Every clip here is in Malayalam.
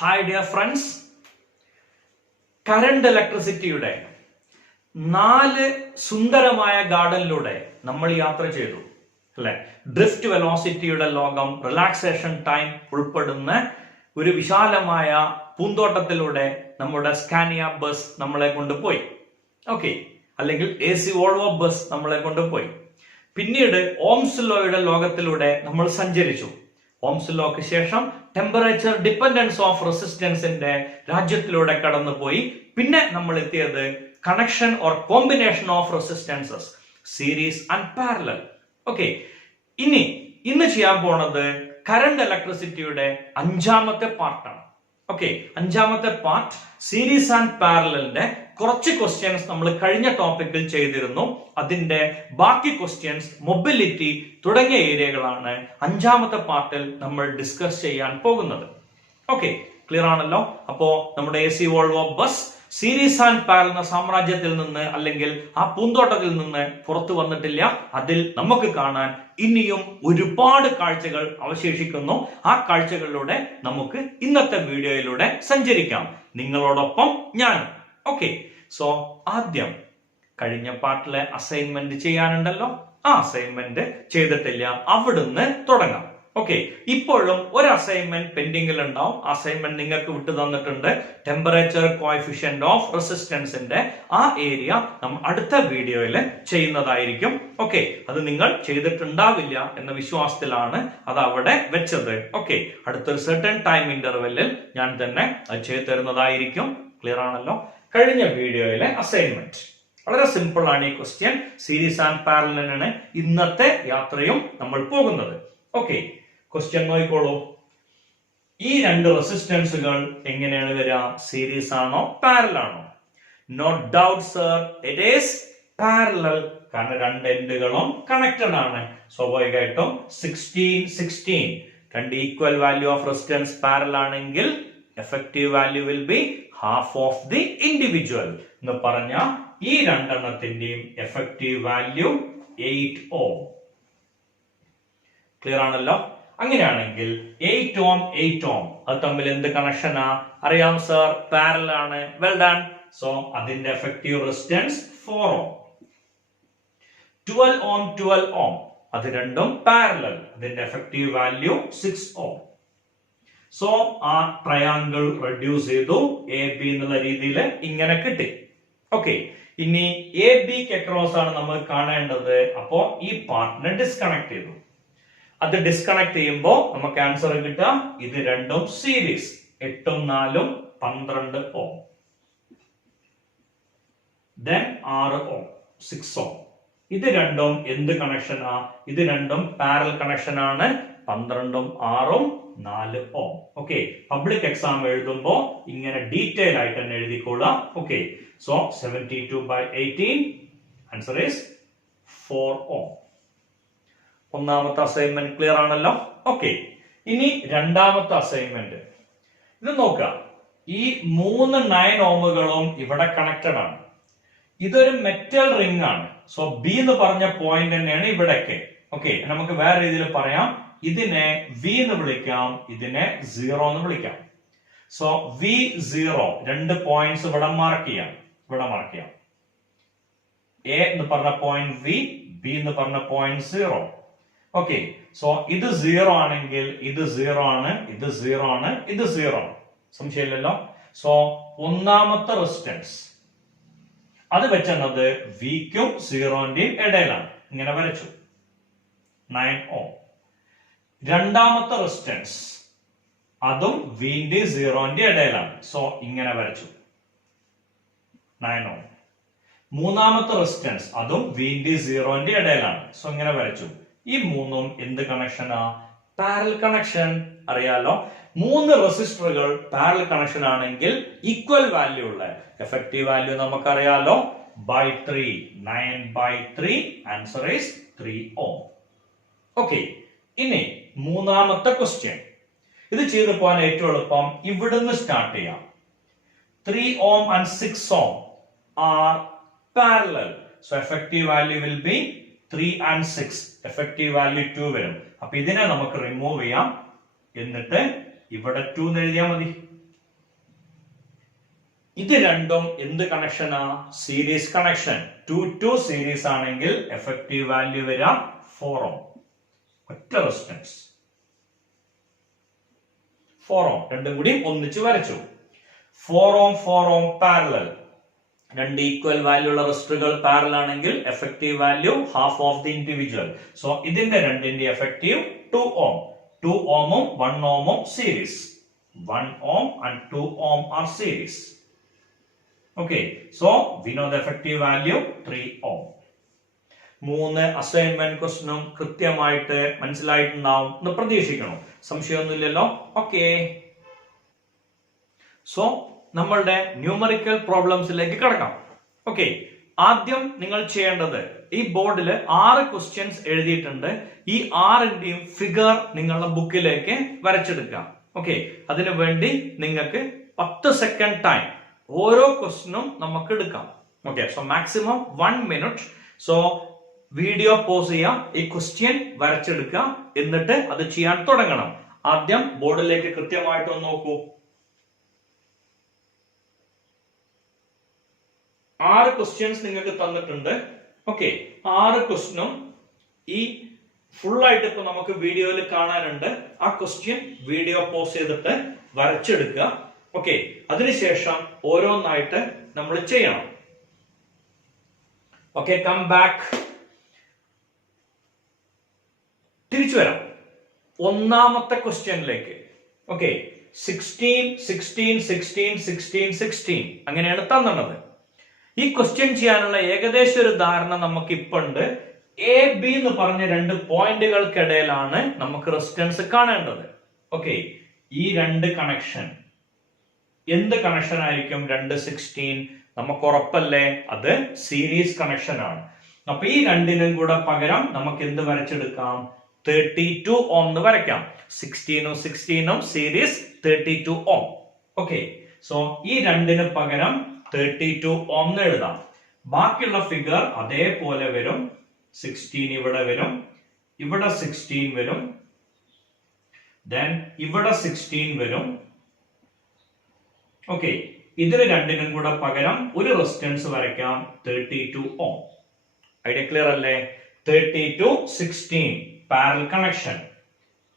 ഹായ് ഡിയർ ഫ്രണ്ട്സ്, കറണ്ട് ഇലക്ട്രിസിറ്റിയുടെ 4 സുന്ദരമായ ഗാർഡനിലൂടെ നമ്മൾ യാത്ര ചെയ്തു അല്ലെ. ഡ്രിഫ്റ്റ് വെലോസിറ്റിയുടെ ലോകം, റിലാക്സേഷൻ ടൈം ഉൾപ്പെടുന്ന ഒരു വിശാലമായ പൂന്തോട്ടത്തിലൂടെ നമ്മുടെ സ്കാനിയ ബസ് നമ്മളെ കൊണ്ടുപോയി. ഓക്കെ, അല്ലെങ്കിൽ AC വോൾവോ ബസ് നമ്മളെ കൊണ്ടുപോയി. പിന്നീട് ഓംസ് ലോയുടെ ലോകത്തിലൂടെ നമ്മൾ സഞ്ചരിച്ചു. ഓംസ് ലോക്ക് ശേഷം ടെമ്പറേച്ചർ ഡിപ്പെൻഡൻസ് ഓഫ് റെസിസ്റ്റൻസിന്റെ രാജ്യത്തിലൂടെ കടന്നുപോയി. പിന്നെ നമ്മൾ എത്തിയത് connection or combination of resistances, series and parallel. Okay, ഇന്ന് ചെയ്യാൻ പോണത് കറണ്ട് ഇലക്ട്രിസിറ്റിയുടെ 5ാമത്തെ പാർട്ടാണ്. ഓക്കെ, 5ാമത്തെ പാർട്ട് സീരീസ് ആൻഡ് പാരലലിന്റെ കുറച്ച് ക്വസ്റ്റ്യൻസ് നമ്മൾ കഴിഞ്ഞ ടോപ്പിക്കിൽ ചെയ്തിരുന്നു. അതിന്റെ ബാക്കി ക്വസ്റ്റ്യൻസ്, മൊബിലിറ്റി തുടങ്ങിയ ഏരിയകളാണ് 5ാമത്തെ പാർട്ടിൽ നമ്മൾ ഡിസ്കസ് ചെയ്യാൻ പോകുന്നത്. ഓക്കെ, ക്ലിയർ ആണല്ലോ? അപ്പോ നമ്മുടെ AC Volvo bus series and parallel സാമ്രാജ്യത്തിൽ നിന്ന് അല്ലെങ്കിൽ ആ പൂന്തോട്ടത്തിൽ നിന്ന് പുറത്തു വന്നിട്ടില്ല. അതിൽ നമുക്ക് കാണാൻ ഇനിയും ഒരുപാട് കാഴ്ചകൾ അവശേഷിക്കുന്നു. ആ കാഴ്ചകളിലൂടെ നമുക്ക് ഇന്നത്തെ വീഡിയോയിലൂടെ സഞ്ചരിക്കാം, നിങ്ങളോടൊപ്പം ഞാൻ. ഓക്കെ, സോ ആദ്യം കഴിഞ്ഞ പാർട്ടിലെ അസൈൻമെന്റ് ചെയ്യാനുണ്ടല്ലോ. ആ അസൈൻമെന്റ് ചെയ്തിട്ടില്ല, അവിടുന്ന് തുടങ്ങാം. ഓക്കെ, ഇപ്പോഴും ഒരു അസൈൻമെന്റ് പെൻഡിങ്ങിൽ ഉണ്ടാവും. അസൈൻമെന്റ് നിങ്ങൾക്ക് വിട്ടു തന്നിട്ടുണ്ട്. ടെമ്പറേച്ചർ കോഎഫിഷ്യന്റ് ഓഫ് റെസിസ്റ്റൻസിന്റെ ആ ഏരിയ നമ്മൾ അടുത്ത വീഡിയോയിൽ ചെയ്യുന്നതായിരിക്കും. ഓക്കെ, അത് നിങ്ങൾ ചെയ്തിട്ടുണ്ടാവില്ല എന്ന വിശ്വാസത്തിലാണ് അത് അവിടെ വെച്ചത്. ഓക്കെ, അടുത്തൊരു സെർട്ടൻ ടൈം ഇന്റർവെല്ലിൽ ഞാൻ തന്നെ അത് ചെയ്തു തരുന്നതായിരിക്കും. ക്ലിയർ ആണല്ലോ? കഴിഞ്ഞ വീഡിയോയിലെ അസൈൻമെന്റ് വളരെ സിമ്പിൾ ആണ്. ഈ ക്വസ്റ്റ്യൻ സീരീസ് ആൻഡ് പാരലലിനാണ് ഇന്നത്തെ യാത്രയും നമ്മൾ പോകുന്നത്. ഓക്കെ, ക്വസ്റ്റ്യൻ നോക്കിക്കോളൂ. ഈ 2 റെസിസ്റ്റൻസുകൾ എങ്ങനെയാണ് വരിക? സീരീസ് ആണോ പാരലൽ ആണോ? No doubt sir, it is parallel. കാരണം 2 എൻഡുകളും കണക്റ്റഡ് ആണ്. സ്വാഭാവികമായിട്ടും 16 2 equal value of resistance parallel ആണെങ്കിൽ effective value will be half of the individual എന്ന് പറഞ്ഞ ഈ 2 എണ്ണത്തിന്റെയും എഫക്റ്റീവ് വാല്യൂ 8 ഓം. ക്ലിയർ ആണല്ലോ? അങ്ങനെയാണെങ്കിൽ 8 ഓം 8 ഓം അത് തമ്മിൽ എന്ത് കണക്ഷനാ? അറിയാം സർ, പാരലൽ ആണ്. Well done. സോ അതിന്റെ എഫക്റ്റീവ് റെസിസ്റ്റൻസ് 4 ഓം. 12 ഓം 12 ഓം അത് രണ്ടും പാരലൽ. അതിന്റെ എഫക്റ്റീവ് വാല്യൂ 6 ഓം. സോ ആ ട്രയാങ്കിൾ റെഡ്യൂസ് ചെയ്തു. AB എന്നുള്ള രീതിയിൽ ഇങ്ങനെ കിട്ടി. ഓക്കെ, ഇനി ABക്ക് അക്രോസ് ആണ് നമ്മൾ കാണേണ്ടത്. അപ്പോ ഈ പാർട്ടിനെ ഡിസ്കണക്ട് ചെയ്തു. അത് ഡിസ്കണക്ട് ചെയ്യുമ്പോൾ നമുക്ക് ആൻസർ കിട്ടുക ഇത് രണ്ടും സീരീസ് 8 ഉം 4 ഉം 12 ഓം. ദെൻ 6 ഓം 6 ഓം. ഇത് രണ്ടും എന്ത് കണക്ഷനാ? ഇത് രണ്ടും പാരലൽ കണക്ഷൻ ആണ്. 12 ഉം 6 ഉം 4 ഓം. ഓക്കെ, പബ്ലിക് എക്സാം എഴുതുമ്പോ ഇങ്ങനെ ഡീറ്റെയിൽ ആയിട്ട് തന്നെ എഴുതിക്കൊള്ളാം. ഓക്കെ, സോ 72/18 ആൻസർ ഈസ് 4 ഓം. ഒന്നാമത്തെ അസൈൻമെന്റ് ക്ലിയർ ആണല്ലോ? ഓക്കെ, ഇനി രണ്ടാമത്തെ അസൈൻമെന്റ് ഇത് നോക്കുക. ഈ 3 9 ഓമുകളും ഇവിടെ കണക്റ്റഡ് ആണ്. ഇതൊരു മെറ്റൽ റിംഗ് ആണ്. സോ B എന്ന് പറഞ്ഞ പോയിന്റ് തന്നെയാണ് ഇവിടെയൊക്കെ. ഓക്കെ, നമുക്ക് വേറെ രീതിയിൽ പറയാം. ഇതിനെ V എന്ന് വിളിക്കാം, ഇതിനെ 0 എന്ന് വിളിക്കാം. സോ V0 2 പോയിന്റ്സ് ഇവിടെ മാർക്ക് ചെയ്യാം. A എന്ന് പറഞ്ഞ പോയിന്റ് V, B എന്ന് പറഞ്ഞ പോയിന്റ് 0. ഓക്കെ, സോ ഇത് 0 ആണെങ്കിൽ ഇത് 0 ആണ്, ഇത് 0 ആണ്, ഇത് 0 ആണ്. സംശയമില്ലല്ലോ? സോ ഒന്നാമത്തെ റെസിസ്റ്റൻസ് അത് വെച്ചത് Vക്കും 0ന്റെയും ഇടയിലാണ്. ഇങ്ങനെ വരച്ചു 9 ഓം. രണ്ടാമത്തെ റെസിസ്റ്റൻസ് അതും Vന്റെ 0ന്റെ ഇടയിലാണ്. സോ ഇങ്ങനെ വരച്ചു 9 ഓം. മൂന്നാമത്തെ റെസിസ്റ്റൻസ് അതും Vന്റെ 0ന്റെ ഇടയിലാണ്. സോ ഇങ്ങനെ വരച്ചു. ഈ 3ഉം എന്ത് കണക്ഷനാ? Parallel connection. അറിയാലോ, 3 റെസിസ്റ്ററുകൾ പാരലൽ കണക്ഷൻ ആണെങ്കിൽ ഈക്വൽ വാല്യൂ ഉള്ള എഫക്റ്റീവ് വാല്യൂ നമുക്കറിയാലോ, by 3 9/3 answer is 3 ohm. Okay, ഇനി മൂന്നാമത്തെ ക്വസ്റ്റ്യൻ. ഇത് ചെയ്തു പോകാൻ ഏറ്റവും എളുപ്പം ഇവിടുന്ന് സ്റ്റാർട്ട് ചെയ്യാം. 3 ohm and 6 ohm are parallel. So effective value will be 3 and 6. Effective value 2 വരും. അപ്പൊ ഇതിനെ നമുക്ക് റിമൂവ് ചെയ്യാം. എന്നിട്ട് ഇവിടെ 2 എന്ന് എഴുതിയാൽ മതി. ഇത് രണ്ടും എന്ത് കണക്ഷനാ? Series connection. 2 സീരീസ് ആണെങ്കിൽ എഫക്റ്റീവ് വാല്യൂ വരാം 4 ഓം. ഒറ്റ റെസിസ്റ്റൻസ് 4 ഓം. രണ്ടും കൂടി ഒന്നിച്ച് വരച്ചു. 4 ഓം പാരലൽ. രണ്ട് ഈക്വൽ വാല്യൂ ഉള്ള റെസിസ്റ്ററുകൾ പാരലൽ ആണെങ്കിൽ effective value half of the individual. So ഇതിന്റെ രണ്ടിന്റെ എഫക്റ്റീവ് 2 ഓം. 2 ഓമും 1 ഓമും series. 1 ohm and 2 ohm are series. Okay, so we know the effective value 3 ohm. 3 assignment ക്വസ്റ്റ്യനും കൃത്യമായിട്ട് മനസ്സിലായിട്ടുണ്ടാവും എന്ന് പ്രതീക്ഷിക്കണം. സംശയമൊന്നുമില്ലല്ലോ? ഓക്കെ. സോ നമ്മളുടെ ന്യൂമറിക്കൽ പ്രോബ്ലംസിലേക്ക് കടക്കാം. ഓക്കെ, ആദ്യം നിങ്ങൾ ചെയ്യേണ്ടത് ഈ ബോർഡിൽ 6 ക്വസ്റ്റ്യൻസ് എഴുതിയിട്ടുണ്ട്. ഈ 6ന്റെയും ഫിഗർ നിങ്ങളുടെ ബുക്കിലേക്ക് വരച്ചെടുക്കാം. ഓക്കെ, അതിനു വേണ്ടി നിങ്ങൾക്ക് 10 സെക്കൻഡ് ടൈം ഓരോ ക്വസ്റ്റ്യനും നമുക്ക് എടുക്കാം. Okay, so maximum 1 minute. So video pause ചെയ്യാം, ഈ ക്വസ്റ്റ്യൻ വരച്ചെടുക്കുക, എന്നിട്ട് അത് ചെയ്യാൻ തുടങ്ങണം. ആദ്യം ബോർഡിലേക്ക് കൃത്യമായിട്ട് ഒന്ന് നോക്കൂ. 6 ക്വസ്റ്റ്യൻസ് നിങ്ങൾക്ക് തന്നിട്ടുണ്ട്. ഓക്കെ, 6 ക്വസ്റ്റ്യനും ഈ ഫുൾ ആയിട്ട് ഇപ്പൊ നമുക്ക് വീഡിയോയിൽ കാണാനുണ്ട്. ആ ക്വസ്റ്റ്യൻ വീഡിയോ പോസ് ചെയ്തിട്ട് വരച്ചെടുക്കുക. ഓക്കെ, അതിനുശേഷം ഓരോന്നായിട്ട് നമ്മൾ ചെയ്യണം. Okay, come back. തിരിച്ചു വരാം ഒന്നാമത്തെ ക്വസ്റ്റ്യനിലേക്ക്. ഓക്കെ, 16 16 16 16 16 അങ്ങനെയാണ് തന്നത്. ഈ ക്വസ്റ്റ്യൻ ചെയ്യാനുള്ള ഏകദേശം ഒരു ധാരണ നമുക്ക് ഇപ്പൊ ഉണ്ട്. എ ബി എന്ന് പറഞ്ഞ 2 പോയിന്റുകൾക്കിടയിലാണ് നമുക്ക് റെസിസ്റ്റൻസ് കാണേണ്ടത്. ഓക്കെ, ഈ 2 കണക്ഷൻ എന്ത് കണക്ഷൻ ആയിരിക്കും? 2 16 നമുക്ക് ഉറപ്പല്ലേ? അത് സീരീസ് കണക്ഷൻ ആണ്. അപ്പൊ ഈ രണ്ടിനും കൂടെ പകരം നമുക്ക് എന്ത് വരച്ചെടുക്കാം? 32 ഓം എന്ന് വരയ്ക്കാം. 16 16 സീരീസ് 32 ഓം. ഓക്കെ, സോ ഈ രണ്ടിന് പകരം 32 ഓം എന്ന് എഴുതാം. ബാക്കിയുള്ള ഫിഗർ അതേപോലെ വരും. 16 ഇവിടെ വരും, ഇവിടെ 16 വരും, then ഇവിടെ 16 വരും. ഓക്കെ, ഇതിന് രണ്ടിനും കൂടെ പകരം ഒരു റെസിസ്റ്റൻസ് വരയ്ക്കാം, 32 ഓം. ഐഡിയ ക്ലിയർ അല്ലേ? 32 16 parallel connection.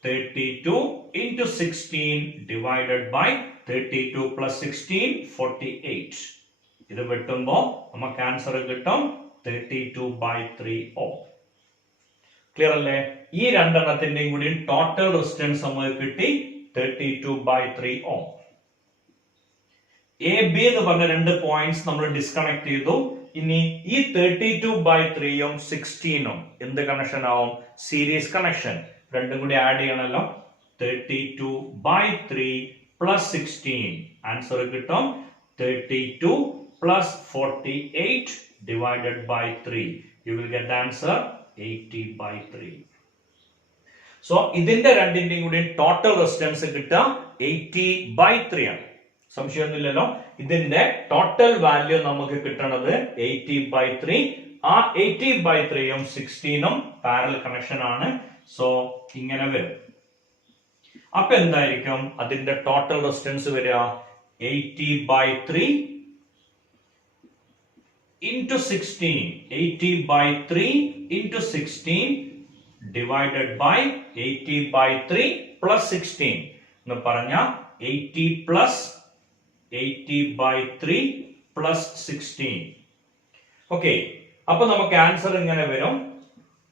32 into 16 divided by 32 plus 16 48. ഇത് വെട്ടുമ്പോ നമുക്ക് ആൻസർ കിട്ടും 32/3 ഓം. ക്ലിയർ അല്ലേ? ഈ രണ്ടെണ്ണത്തിന്റെയും കൂടി ടോട്ടൽ റെസിസ്റ്റൻസ് നമുക്ക് കിട്ടി 32/3 ഓം. എ ബി എന്ന് പറഞ്ഞ 2 പോയിന്റ്സ് നമ്മൾ ഡിസ്കണക്ട് ചെയ്തു. ഇനി ഈ 32/3ഉം 16ഉം എന്ത് കണക്ഷൻ ആവും? Series connection. രണ്ടും കൂടി ആഡ് ചെയ്യണല്ലോ. 32/3 plus 16 ആൻസർ കിട്ടും 32 plus 48 divided by 3. You will get the answer 80/3. So ഇതിന്റെ രണ്ടിന്റെയും കൂടി ടോട്ടൽ റെസിസ്റ്റൻസ് കിട്ടുക 80/3 ആണ്. സംശയമൊന്നുമില്ലല്ലോ? ഇതിന്റെ ടോട്ടൽ വാല്യൂ നമുക്ക് കിട്ടണത് 80/3. ആ 80/3ഉം 16ഉം പാരലൽ കണക്ഷൻ ആണ്. സോ ഇങ്ങനെ വരും. അപ്പൊ എന്തായിരിക്കും അതിന്റെ ടോട്ടൽ റെസിസ്റ്റൻസ് വരിക? 80/3 into 16. 80/3 into 16 divided by 80/3 plus 16 എന്ന് പറഞ്ഞ 80 plus 80/3 plus 16. ഓക്കെ, അപ്പൊ നമുക്ക് ആൻസർ ഇങ്ങനെ വരും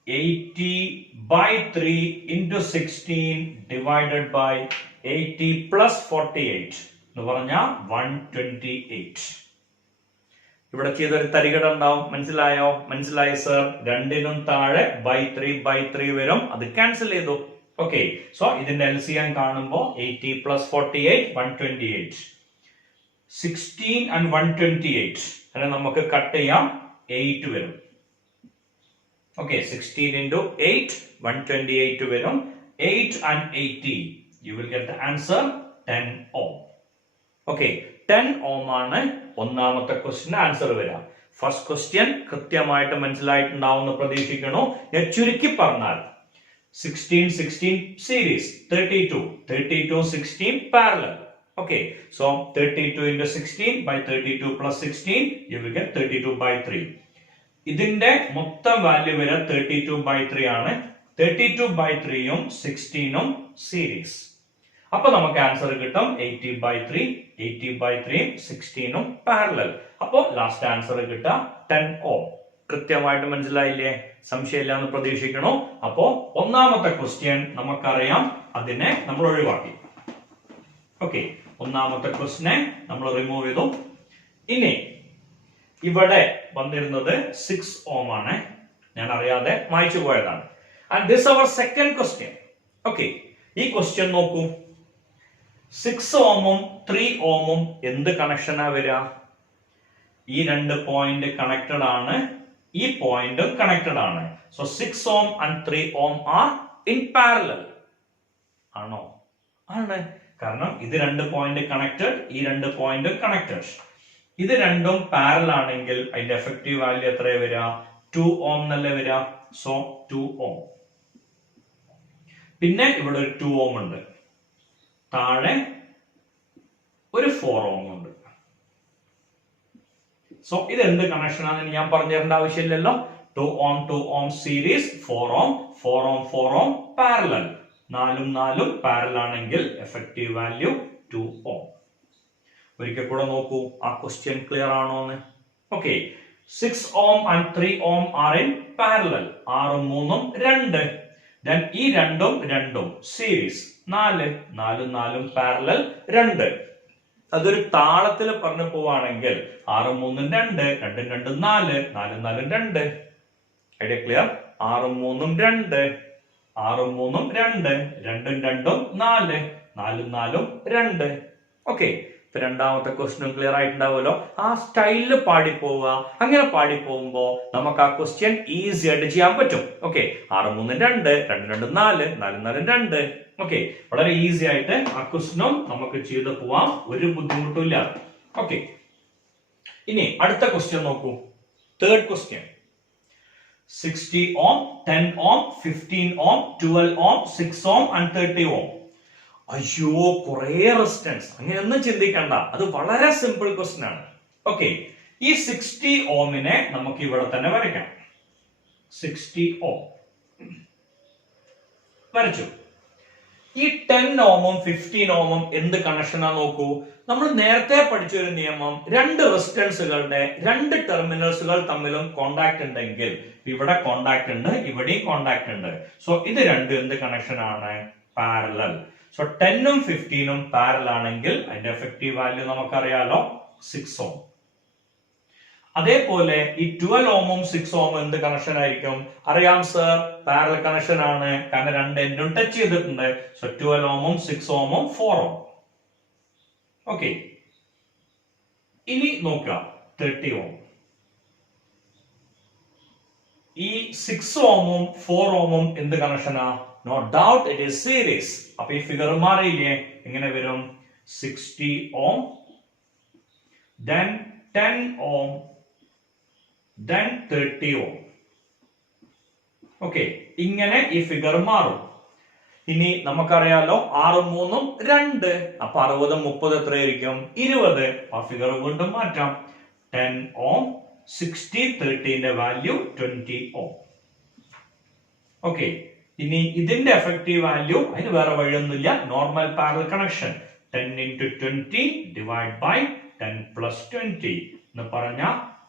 80/3 into 16 divided by 80 plus 48 എന്ന് പറഞ്ഞ 128. ഇവിടെ ചെയ്തൊരു തരികട ഉണ്ടാവും. മനസ്സിലായോ? മനസ്സിലായി സർ. രണ്ടിനും താഴെ by3 വരും. അത് ക്യാൻസൽ ചെയ്തു. ഓക്കെ, സോ ഇതിന്റെ LCM കാണുമ്പോ 80 plus 48 128. 16 and 128 അതിനെ നമുക്ക് കട്ട് ചെയ്യാം. 8 വരും. ഓക്കെ, 16 into 8 128 വരും. 8 and 80 you will get the answer 10 ohm. Okay, 10 ഓം ആണ് ഒന്നാമത്തെ ക്വസ്റ്റ്യൻ ആൻസർ വരിക. ഫസ്റ്റ് ക്വസ്റ്റ്യൻ കൃത്യമായിട്ട് മനസ്സിലായിട്ടുണ്ടാവുമെന്ന് പ്രതീക്ഷിക്കണോ? ഞാൻ ചുരുക്കി പറഞ്ഞാൽ 16 16 series, 32 16 parallel. Okay, so 32 into 16 by 32 plus 16, you will get 32 by 3. ഇതിന്റെ മൊത്തം വാല്യൂ വരെ 32 by 3 ആണ്. 32 by 3ഉം 16ഉം സീരീസ്. അപ്പൊ നമുക്ക് ആൻസർ കിട്ടും 80 by 3, 80 by 3ഉം 16ഉം പാരലൽ. അപ്പൊ ലാസ്റ്റ് ആൻസർ കിട്ടുക 10 ohm. കൃത്യമായിട്ട് മനസ്സിലായില്ലേ? സംശയമില്ല എന്ന് പ്രതീക്ഷിക്കണോ? അപ്പോ ഒന്നാമത്തെ ക്വസ്റ്റ്യൻ നമുക്കറിയാം, അതിനെ നമ്മൾ ഒഴിവാക്കി. ഓക്കെ, ഒന്നാമത്തെ ക്വസ്റ്റ്യനെ നമ്മൾ റിമൂവ് ചെയ്തു. ഇനി ഇവിടെ വന്നിരുന്നത് 6 ohm ആണ്. ഞാൻ അറിയാതെ വായിച്ചു പോയതാണ്. And this our second question. Okay, ഈ ക്വസ്റ്റ്യൻ നോക്കൂ. 6 ohmഉം 3 ohmഉം എന്ത് കണക്ഷനാ വരിക? ഈ രണ്ട് പോയിന്റ് കണക്റ്റഡ് ആണ്, ഈ പോയിന്റും കണക്റ്റഡ് ആണ്. So 6 ohm and 3 ohm are in parallel. ആണോ? ആണ്. കാരണം ഇത് രണ്ട് പോയിന്റ് കണക്റ്റഡ്, ഈ രണ്ട് പോയിന്റ് കണക്റ്റഡ്. ഇത് രണ്ടും പാരലൽ ആണെങ്കിൽ അതിന്റെ എഫക്റ്റീവ് വാല്യൂ എത്രയാ വരിക? 2 ohm എന്നല്ലേ വരിക? So 2 ohm. പിന്നെ ഇവിടെ ഒരു 2 ohm ഉണ്ട്, താഴെ ഒരു 4 ohm ഉണ്ട്. സോ ഇത് എന്ത് കണക്ഷൻ ആണെന്ന് ഞാൻ പറഞ്ഞു തരേണ്ട ആവശ്യമില്ലല്ലോ. 2 ohm 2 ohm series, 4 ohm 4 ohm 4 ohm parallel. 4ഉം 4ഉം പാരലൽ ആണെങ്കിൽ എഫക്റ്റീവ് വാല്യൂ 2 ohm. ഒരിക്കൽ കൂടെ നോക്കൂ, ആ ക്വസ്റ്റ്യൻ ക്ലിയർ ആണോ എന്ന്. Okay, 6 ohm and 3 ohm are in parallel. 6ഉം 3ഉം 2. Then ഈ രണ്ടും രണ്ടും സീരീസ്, 4 4ഉം 4ഉം പാരലൽ 2. അതൊരു താളത്തിൽ പറഞ്ഞു പോവാണെങ്കിൽ 6ഉം 3ഉം 2, 2ഉം 2ഉം 4, 4ഉം 4ഉം 2. Idea clear? 6ഉം 3ഉം 2, 6ഉം 3ഉം 2, 2ഉം 2ഉം 4, 4ഉം 4ഉം 2. ഓക്കെ, ഇപ്പൊ രണ്ടാമത്തെ ക്വസ്റ്റ്യൻ ക്ലിയർ ആയിട്ടുണ്ടാവുമല്ലോ. ആ സ്റ്റൈലിൽ പാടി പോവുക. അങ്ങനെ പാടി പോകുമ്പോ നമുക്ക് ആ ക്വസ്റ്റ്യൻ ഈസി ആയിട്ട് ചെയ്യാൻ പറ്റും. ഓക്കെ, 6ഉം 3ഉം 2, 2ഉം 2ഉം 4, 4ഉം 4ഉം 2. ഓക്കെ, വളരെ ഈസി ആയിട്ട് ആ ക്വസ്റ്റ്യനും നമുക്ക് ചെയ്ത് പോവാം, ഒരു ബുദ്ധിമുട്ടും ഇല്ല. ഓക്കെ, ഇനി അടുത്ത ക്വസ്റ്റ്യൻ നോക്കൂ. Third question. 60 ohm, 10 ohm, 15 ohm, 12 ohm, 6 ohm and 30 ohm. അയ്യോ, കുറെ റെസിസ്റ്റൻസ്. അങ്ങനെയൊന്നും ചിന്തിക്കണ്ട, അത് വളരെ സിമ്പിൾ ക്വസ്റ്റ്യൻ ആണ്. ഓക്കെ, ഈ 60 ohmനെ നമുക്ക് ഇവിടെ തന്നെ വരയ്ക്കാം. 60 ohm വരച്ചു. ഈ 10 ohmഉം 15 ohmഉം എന്ത് കണക്ഷനാ നോക്കൂ. നമ്മൾ നേരത്തെ പഠിച്ച ഒരു നിയമം, രണ്ട് റെസിസ്റ്റൻസുകളുടെ രണ്ട് ടെർമിനൽസുകൾ തമ്മിലും കോണ്ടാക്ട് ഉണ്ടെങ്കിൽ, ഇവിടെ കോണ്ടാക്ട് ഉണ്ട്, ഇവിടെയും കോണ്ടാക്ട് ഉണ്ട്. സോ ഇത് രണ്ടും എന്ത് കണക്ഷൻ ആണ്? പാരലൽ. സോ 10ഉം 15ഉം പാരലൽ ആണെങ്കിൽ അതിന്റെ എഫക്റ്റീവ് വാല്യൂ നമുക്കറിയാലോ, 6 ohm. അതേപോലെ ഈ 12 ohmഉം 6 ohmഉം എന്ത് കണക്ഷൻ ആയിരിക്കും? അറിയാം സർ, പാരലൽ കണക്ഷൻ ആണ്, കാരണം രണ്ട് എൻഡും ടച്ച് ചെയ്തിട്ടുണ്ട്. So 12 ohmഉം 6 ohmഉം 4 ohm. ഓക്കെ, ഇനി നോക്കാം 30 ohm. ഈ 6 ohmഉം 4 ohmഉം എന്ത് കണക്ഷനാ? No doubt it is series. അപ്പൊ ഈ ഫിഗർ മാറിയില്ലേ? എങ്ങനെ വരും? 60 ohm, then 10 ohm, then 30 ohm. Okay, ഇങ്ങനെ ഈ ഫിഗർ മാറും. ഇനി നമുക്കറിയാലോ 6ഉം 3ഉം 2, അപ്പൊ 60ഉം 30 എത്രയായിരിക്കും? 20. ആ ഫിഗർ വീണ്ടും മാറ്റാം. 10 ohm, 60, 30ന്റെ വാല്യൂ 20 ohm. ഓക്കെ, ഇനി ഇതിന്റെ എഫക്റ്റീവ് വാല്യൂ, അതിന് വേറെ വഴിയൊന്നുമില്ല, normal parallel connection. 10 into 20 divide by 10 plus 20 എന്ന് പറഞ്ഞ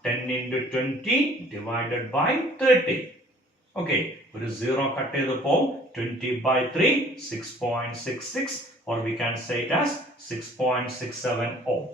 10 into 20 divided by 30. ഓക്കെ, ഒരു 0 കട്ട് ചെയ്തപ്പോ 20 by 3, 6.66, or we can say it as 6.67 ohm.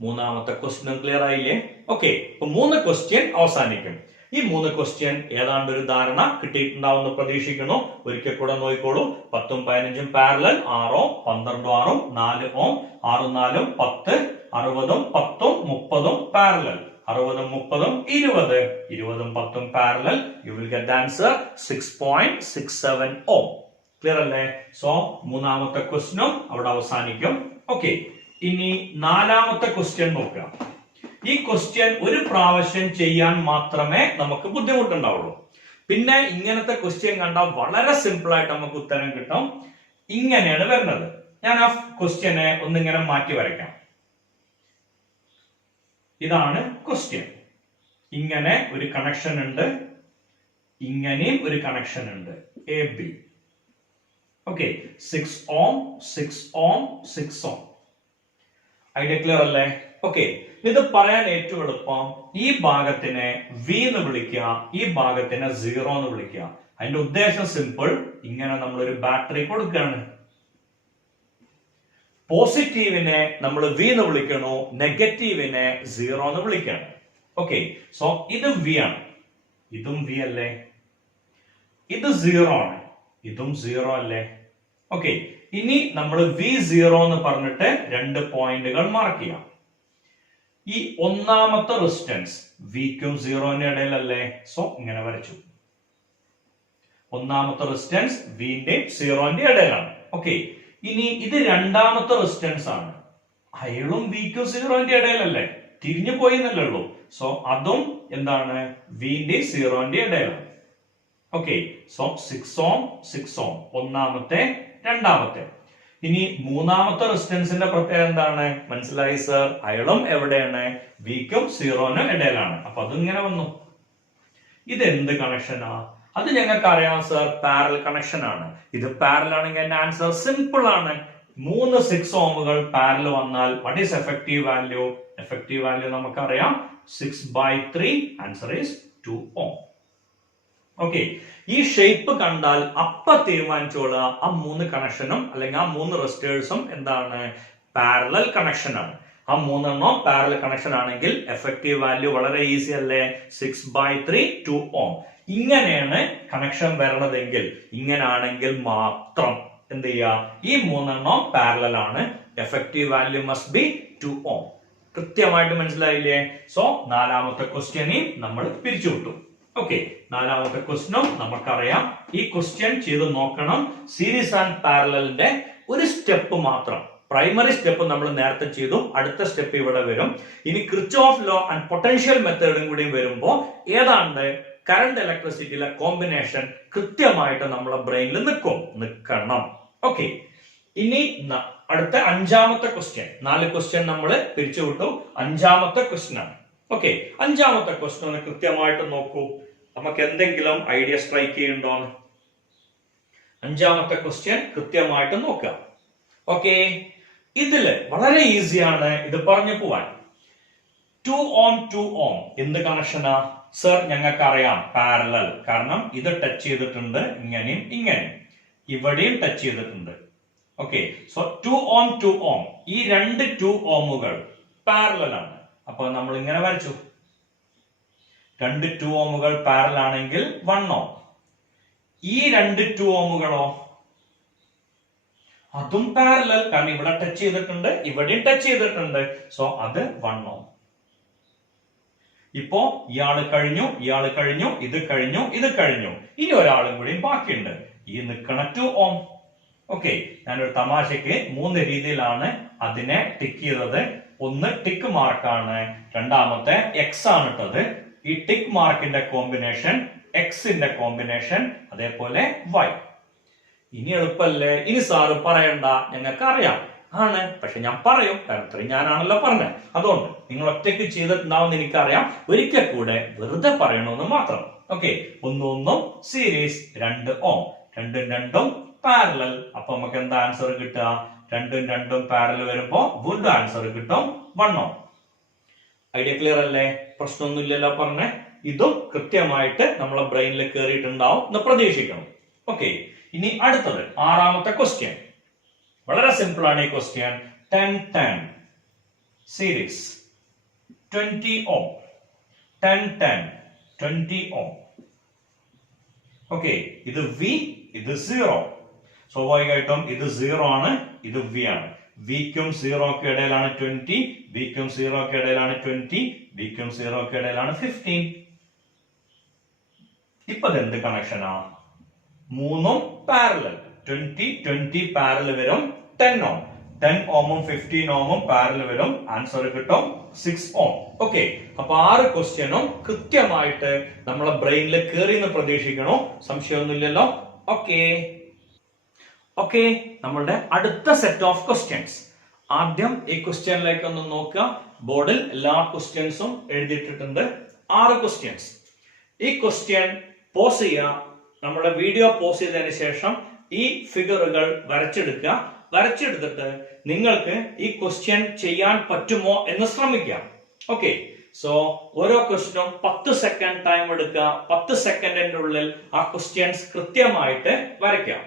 മൂന്നാമത്തെ ക്വസ്റ്റ്യൻ ക്ലിയർ ആയില്ലേ? ഓക്കെ, അപ്പൊ 3 ക്വസ്റ്റ്യൻ അവസാനിക്കും. ഈ 3 ക്വസ്റ്റ്യൻ ഏതാണ്ട് ഒരു ധാരണ കിട്ടിയിട്ടുണ്ടാവുമെന്ന് പ്രതീക്ഷിക്കുന്നു. ഒരിക്കൽ കൂടെ നോക്കിക്കോളൂ. 10ഉം 15ഉം പാരലൽ, 6 ohm, 12 6ഉം 4 ohm, 6 4ഉം 10, 60ഉം 10ഉം 30ഉം പാരലൽ, 60ഉം 30ഉം 20, 20ഉം 10ഉം parallel. You will get the answer 6.67 ohm. Clear അല്ലേ? സോ മൂന്നാമത്തെ ക്വസ്റ്റ്യനും അവിടെ അവസാനിക്കും. ഓക്കെ, ഇനി നാലാമത്തെ ക്വസ്റ്റ്യൻ നോക്കാം. ഈ ക്വസ്റ്റ്യൻ ഒരു പ്രാവശ്യം ചെയ്യാൻ മാത്രമേ നമുക്ക് ബുദ്ധിമുട്ടുണ്ടാവുള്ളൂ. പിന്നെ ഇങ്ങനത്തെ ക്വസ്റ്റ്യൻ കണ്ടാൽ വളരെ സിമ്പിൾ ആയിട്ട് നമുക്ക് ഉത്തരം കിട്ടും. ഇങ്ങനെയാണ് വരുന്നത്. ഞാൻ ആ ക്വസ്റ്റ്യനെ ഒന്നിങ്ങനെ മാറ്റി വരയ്ക്കാം. ഇതാണ് ക്വസ്റ്റ്യൻ. ഇങ്ങനെ ഒരു കണക്ഷൻ ഉണ്ട്, ഇങ്ങനെയും ഒരു കണക്ഷൻ ഉണ്ട്, A B. Okay, 6 ohm 6 ohm 6 ohm. Idea clear അല്ലേ? ഓക്കെ, ഇത് പറയാൻ ഏറ്റവും എളുപ്പം ഈ ഭാഗത്തിനെ വി എന്ന് വിളിക്കുക, ഈ ഭാഗത്തിനെ 0 എന്ന് വിളിക്കുക. അതിന്റെ ഉദ്ദേശം സിമ്പിൾ. ഇങ്ങനെ നമ്മളൊരു ബാറ്ററി കൊടുക്കുകയാണ്. പോസിറ്റീവിനെ നമ്മൾ വി എന്ന് വിളിക്കണോ, നെഗറ്റീവിനെ 0 എന്ന് വിളിക്കണം. ഓക്കെ, സോ ഇത് വി ആണ്, ഇതും വി അല്ലേ? ഇത് 0 ആണ്, ഇതും 0 അല്ലേ? ഓക്കെ, ഇനി നമ്മൾ V0 എന്ന് പറഞ്ഞിട്ട് 2 പോയിന്റുകൾ മാർക്ക് ചെയ്യാം. ഈ ഒന്നാമത്തെ റെസിസ്റ്റൻസ് വിക്കും 0ന്റെ ഇടയിലല്ലേ? സോ ഇങ്ങനെ വരച്ചു. ഒന്നാമത്തെ റെസിസ്റ്റൻസ് വിന്റെയും 0ന്റെ ഇടയിലാണ്. ഓക്കെ, ഇനി ഇത് രണ്ടാമത്തെ റെസിസ്റ്റൻസ് ആണ്, അയാളും വിക്കും 0ന്റെ ഇടയിലല്ലേ? തിരിഞ്ഞു പോയി എന്നല്ലേ ഉള്ളൂ. സോ അതും എന്താണ്? വിന്റെയും 0ന്റെ ഇടയിലാണ്. ഓക്കെ, സോ 6 ohm 6 ohm ഒന്നാമത്തെ രണ്ടാമത്തെ. ഇനി മൂന്നാമത്തെ റെസിസ്റ്റൻസിന്റെ പ്രത്യേകത എന്താണ്? മനസ്സിലായി സർ? അയാളും എവിടെയാണ്? വിക്കും 0നും ഇടയിലാണ്. അപ്പൊ അതിങ്ങനെ വന്നു. ഇത് എന്ത് കണക്ഷനാ? അത് ഞങ്ങൾക്ക് അറിയാം സർ, പാരലൽ കണക്ഷൻ ആണ്. ഇത് പാരലൽ ആണെങ്കിൽ എന്റെ ആൻസർ സിമ്പിൾ ആണ്. 3 6 ohമുകൾ പാരലൽ വന്നാൽ what is effective value? Effective value നമുക്കറിയാം 6/3. Answer is 2 ohm. ഓക്കെ, ഈ ഷേപ്പ് കണ്ടാൽ അപ്പ തീരുമാനിച്ചോളുക ആ 3 കണക്ഷനും അല്ലെങ്കിൽ ആ 3 റെസിസ്റ്റേഴ്സും എന്താണ്? പാരലൽ കണക്ഷൻ ആണ്. ആ 3 പാരലൽ കണക്ഷൻ ആണെങ്കിൽ എഫക്റ്റീവ് വാല്യൂ വളരെ ഈസി അല്ലേ? 6/3 2 ohm. ഇങ്ങനെയാണ് കണക്ഷൻ വരണതെങ്കിൽ, ഇങ്ങനാണെങ്കിൽ മാത്രം എന്ത് ചെയ്യാ? ഈ 3 പാരലൽ ആണ്. Effective value must B 2 ohm. കൃത്യമായിട്ട് മനസ്സിലായില്ലേ? സോ നാലാമത്തെ ക്വസ്റ്റ്യനെയും നമ്മൾ പിരിച്ചുവിട്ടു. ഓക്കെ, നാലാമത്തെ ക്വസ്റ്റ്യനും നമുക്കറിയാം. ഈ ക്വസ്റ്റ്യൻ ചെയ്ത് നോക്കണം. സീരീസ് ആൻഡ് പാരലലിന്റെ ഒരു സ്റ്റെപ്പ് മാത്രം, പ്രൈമറി സ്റ്റെപ്പ് നമ്മൾ നേരത്തെ ചെയ്തു. അടുത്ത സ്റ്റെപ്പ് ഇവിടെ വരും. ഇനി കിർച്ചോഫ് ലോ ആൻഡ് പൊട്ടൻഷ്യൽ മെത്തേഡും കൂടി വരുമ്പോ ഏതാണ്ട് കറണ്ട് ഇലക്ട്രിസിറ്റിയിലെ കോമ്പിനേഷൻ കൃത്യമായിട്ട് നമ്മളെ ബ്രെയിനിൽ നിൽക്കണം. ഓക്കെ, ഇനി അടുത്ത 5ാമത്തെ ക്വസ്റ്റ്യൻ. 4 ക്വസ്റ്റ്യൻ നമ്മൾ പിരിച്ചുവിട്ടു. 5ാമത്തെ ക്വസ്റ്റ്യൻ ആണ്. ഓക്കെ, 5ാമത്തെ ക്വസ്റ്റ്യൻ ഒന്ന് കൃത്യമായിട്ട് നോക്കൂ. നമുക്ക് എന്തെങ്കിലും ഐഡിയ സ്ട്രൈക്ക് ചെയ്യുന്നുണ്ടോന്ന്? 5ാമത്തെ ക്വസ്റ്റ്യൻ കൃത്യമായിട്ട് നോക്കുക. ഓക്കെ, ഇതില് വളരെ ഈസിയാണ് ഇത് പറഞ്ഞു പോവാൻ. 2 ohm 2 ohm എന്ത് കണക്ഷനാ സർ? ഞങ്ങൾക്ക് അറിയാം പാരലൽ. കാരണം ഇത് ടച്ച് ചെയ്തിട്ടുണ്ട്, ഇങ്ങനെയും ഇങ്ങനെയും ഇവിടെയും ടച്ച് ചെയ്തിട്ടുണ്ട്. ഓക്കെ, സോ 2 ohm 2 ohm ഈ 2 2 ohമുകൾ പാരലൽ ആണ്. അപ്പൊ നമ്മൾ ഇങ്ങനെ വരച്ചു. 2 2 ohമുകൾ പാരലൽ ആണെങ്കിൽ 1 ohm. ഈ 2 2 ohമുകളോ? അതും പാരലൽ. കാരണം ഇവിടെ ടച്ച് ചെയ്തിട്ടുണ്ട്, ഇവിടെയും ടച്ച് ചെയ്തിട്ടുണ്ട്. സോ അത് 1 ohm. ഇപ്പോ ഇയാള് കഴിഞ്ഞു, ഇയാള് കഴിഞ്ഞു, ഇത് കഴിഞ്ഞു, ഇത് കഴിഞ്ഞു. ഇനി ഒരാളും കൂടി ബാക്കിയുണ്ട്, ഈ നിൽക്കണ 2 ohm. ഓക്കെ, ഞാനൊരു തമാശക്ക് 3 രീതിയിലാണ് അതിനെ ടിക്ക് ചെയ്തത്. ഒന്ന് ടിക്ക് മാർക്കാണ്, രണ്ടാമത്തെ എക്സ് ആണ് ഇട്ടത്. ഈ ടിക്ക് മാർക്കിന്റെ കോമ്പിനേഷൻ എക്സിന്റെ കോമ്പിനേഷൻ, അതേപോലെ വൈ. ഇനി എളുപ്പല്ലേ? ഇനി സാറ് പറയണ്ട, ഞങ്ങൾക്ക് അറിയാം ആണ്, പക്ഷെ ഞാൻ പറയും, കാരണം ഇത്രയും ഞാനാണല്ലോ പറഞ്ഞത്. അതുകൊണ്ട് നിങ്ങൾ ഒറ്റയ്ക്ക് ചെയ്തിട്ടുണ്ടാവും എനിക്കറിയാം. ഒരിക്കൽ കൂടെ വെറുതെ പറയണമെന്ന് മാത്രം. Okay, 1 1 series 2 ohm, 2 2 parallel. അപ്പൊ നമുക്ക് എന്താ ആൻസർ കിട്ടുക? 2 2 പാരലൽ വരുമ്പോ വീണ്ടും ആൻസർ കിട്ടും 1 ohm. ഐഡിയ ക്ലിയർ അല്ലേ? പ്രശ്നമൊന്നുമില്ലല്ലോ പറഞ്ഞേ. ഇതും കൃത്യമായിട്ട് നമ്മളെ ബ്രെയിനിൽ കയറിയിട്ടുണ്ടാവും എന്ന് പ്രതീക്ഷിക്കണം. ഓക്കെ, ഇനി അടുത്തത് 6ാമത്തെ ക്വസ്റ്റ്യൻ. വളരെ സിമ്പിൾ ആണ് ഈ question. 10 10 series 20 ohm, 10 10 20 ohm. Okay, ഇത് V, ഇത് 0. സ്വാഭാവികമായിട്ടും ഇത് 0 ആണ്, ഇത് V ആണ്. വിക്കും 0ക്കും ഇടയിലാണ് 20, വിക്കും 0ക്കും ഇടയിലാണ് 20, വിക്കും 0ക്കും ഇടയിലാണ് 15. ഇപ്പൊ എന്ത് കണക്ഷനാ? 3 പാരലൽ. 20 20 പാരലൽ വരും 10 ohm. 10 ohമും 15 ohമും പാരലൽ വരും. ആൻസർ കിട്ടും 6 ohm. ഓക്കെ, അപ്പൊ 6 ക്വസ്റ്റ്യനും കൃത്യമായിട്ട് നമ്മളെ ബ്രെയിനിൽ കയറി എന്ന് പ്രതീക്ഷിക്കണോ? സംശയമൊന്നുമില്ലല്ലോ. ഓക്കെ, ഓക്കെ, നമ്മളുടെ അടുത്ത സെറ്റ് ഓഫ് ക്വസ്റ്റ്യൻസ്. ആദ്യം ഈ ക്വസ്റ്റ്യനിലേക്ക് ഒന്ന് നോക്കുക. ബോർഡിൽ എല്ലാ ക്വസ്റ്റ്യൻസും എഴുതിയിട്ടിട്ടുണ്ട്. 6 ക്വസ്റ്റ്യൻസ്. ഈ ക്വസ്റ്റ്യൻ പോസ് ചെയ്യുക. നമ്മുടെ വീഡിയോ പോസ് ചെയ്തതിനു ശേഷം ഈ ഫിഗറുകൾ വരച്ചെടുക്കുക. വരച്ചെടുത്തിട്ട് നിങ്ങൾക്ക് ഈ ക്വസ്റ്റ്യൻ ചെയ്യാൻ പറ്റുമോ എന്ന് ശ്രമിക്കാം. ഓക്കെ, സോ ഓരോ ക്വസ്റ്റ്യനും 10 സെക്കൻഡ് ടൈം എടുക്കുക. 10 സെക്കൻഡിന്റെ ഉള്ളിൽ ആ ക്വസ്റ്റ്യൻസ് കൃത്യമായിട്ട് വരയ്ക്കാം.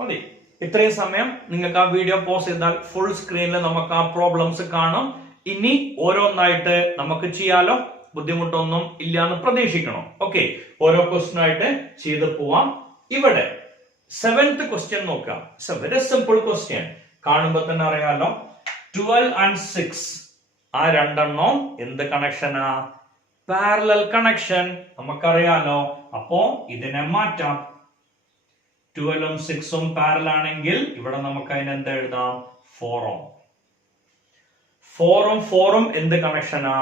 മതി. ഇത്രയും സമയം നിങ്ങൾക്ക് ആ വീഡിയോ പോസ് ചെയ്താൽ ഫുൾ സ്ക്രീനിൽ നമുക്ക് ആ പ്രോബ്ലംസ് കാണും. ഇനി ഓരോന്നായിട്ട് നമുക്ക് ചെയ്യാലോ. ബുദ്ധിമുട്ടൊന്നും ഇല്ല എന്ന് പ്രതീക്ഷിക്കണം. ഓക്കെ, ഓരോ ക്വസ്റ്റ്യൻ ആയിട്ട് ചെയ്ത് പോവാം. ഇവിടെ 7th ക്വസ്റ്റ്യൻ നോക്കാം. It's a very simple question. കാണുമ്പോൾ തന്നെ അറിയാലോ. 12 and 6 ആ രണ്ടെണ്ണം എന്ത് കണക്ഷനാ? Parallel connection. നമുക്കറിയാലോ. അപ്പോ ഇതിനെ മാറ്റാം. 12ഉം 6ഉം പാരലൽ ആണെങ്കിൽ ഇവിടെ നമുക്ക് അതിന് എന്ത് എഴുതാം? 4 ഓം. 4ഉം എന്ത് കണക്ഷനാ?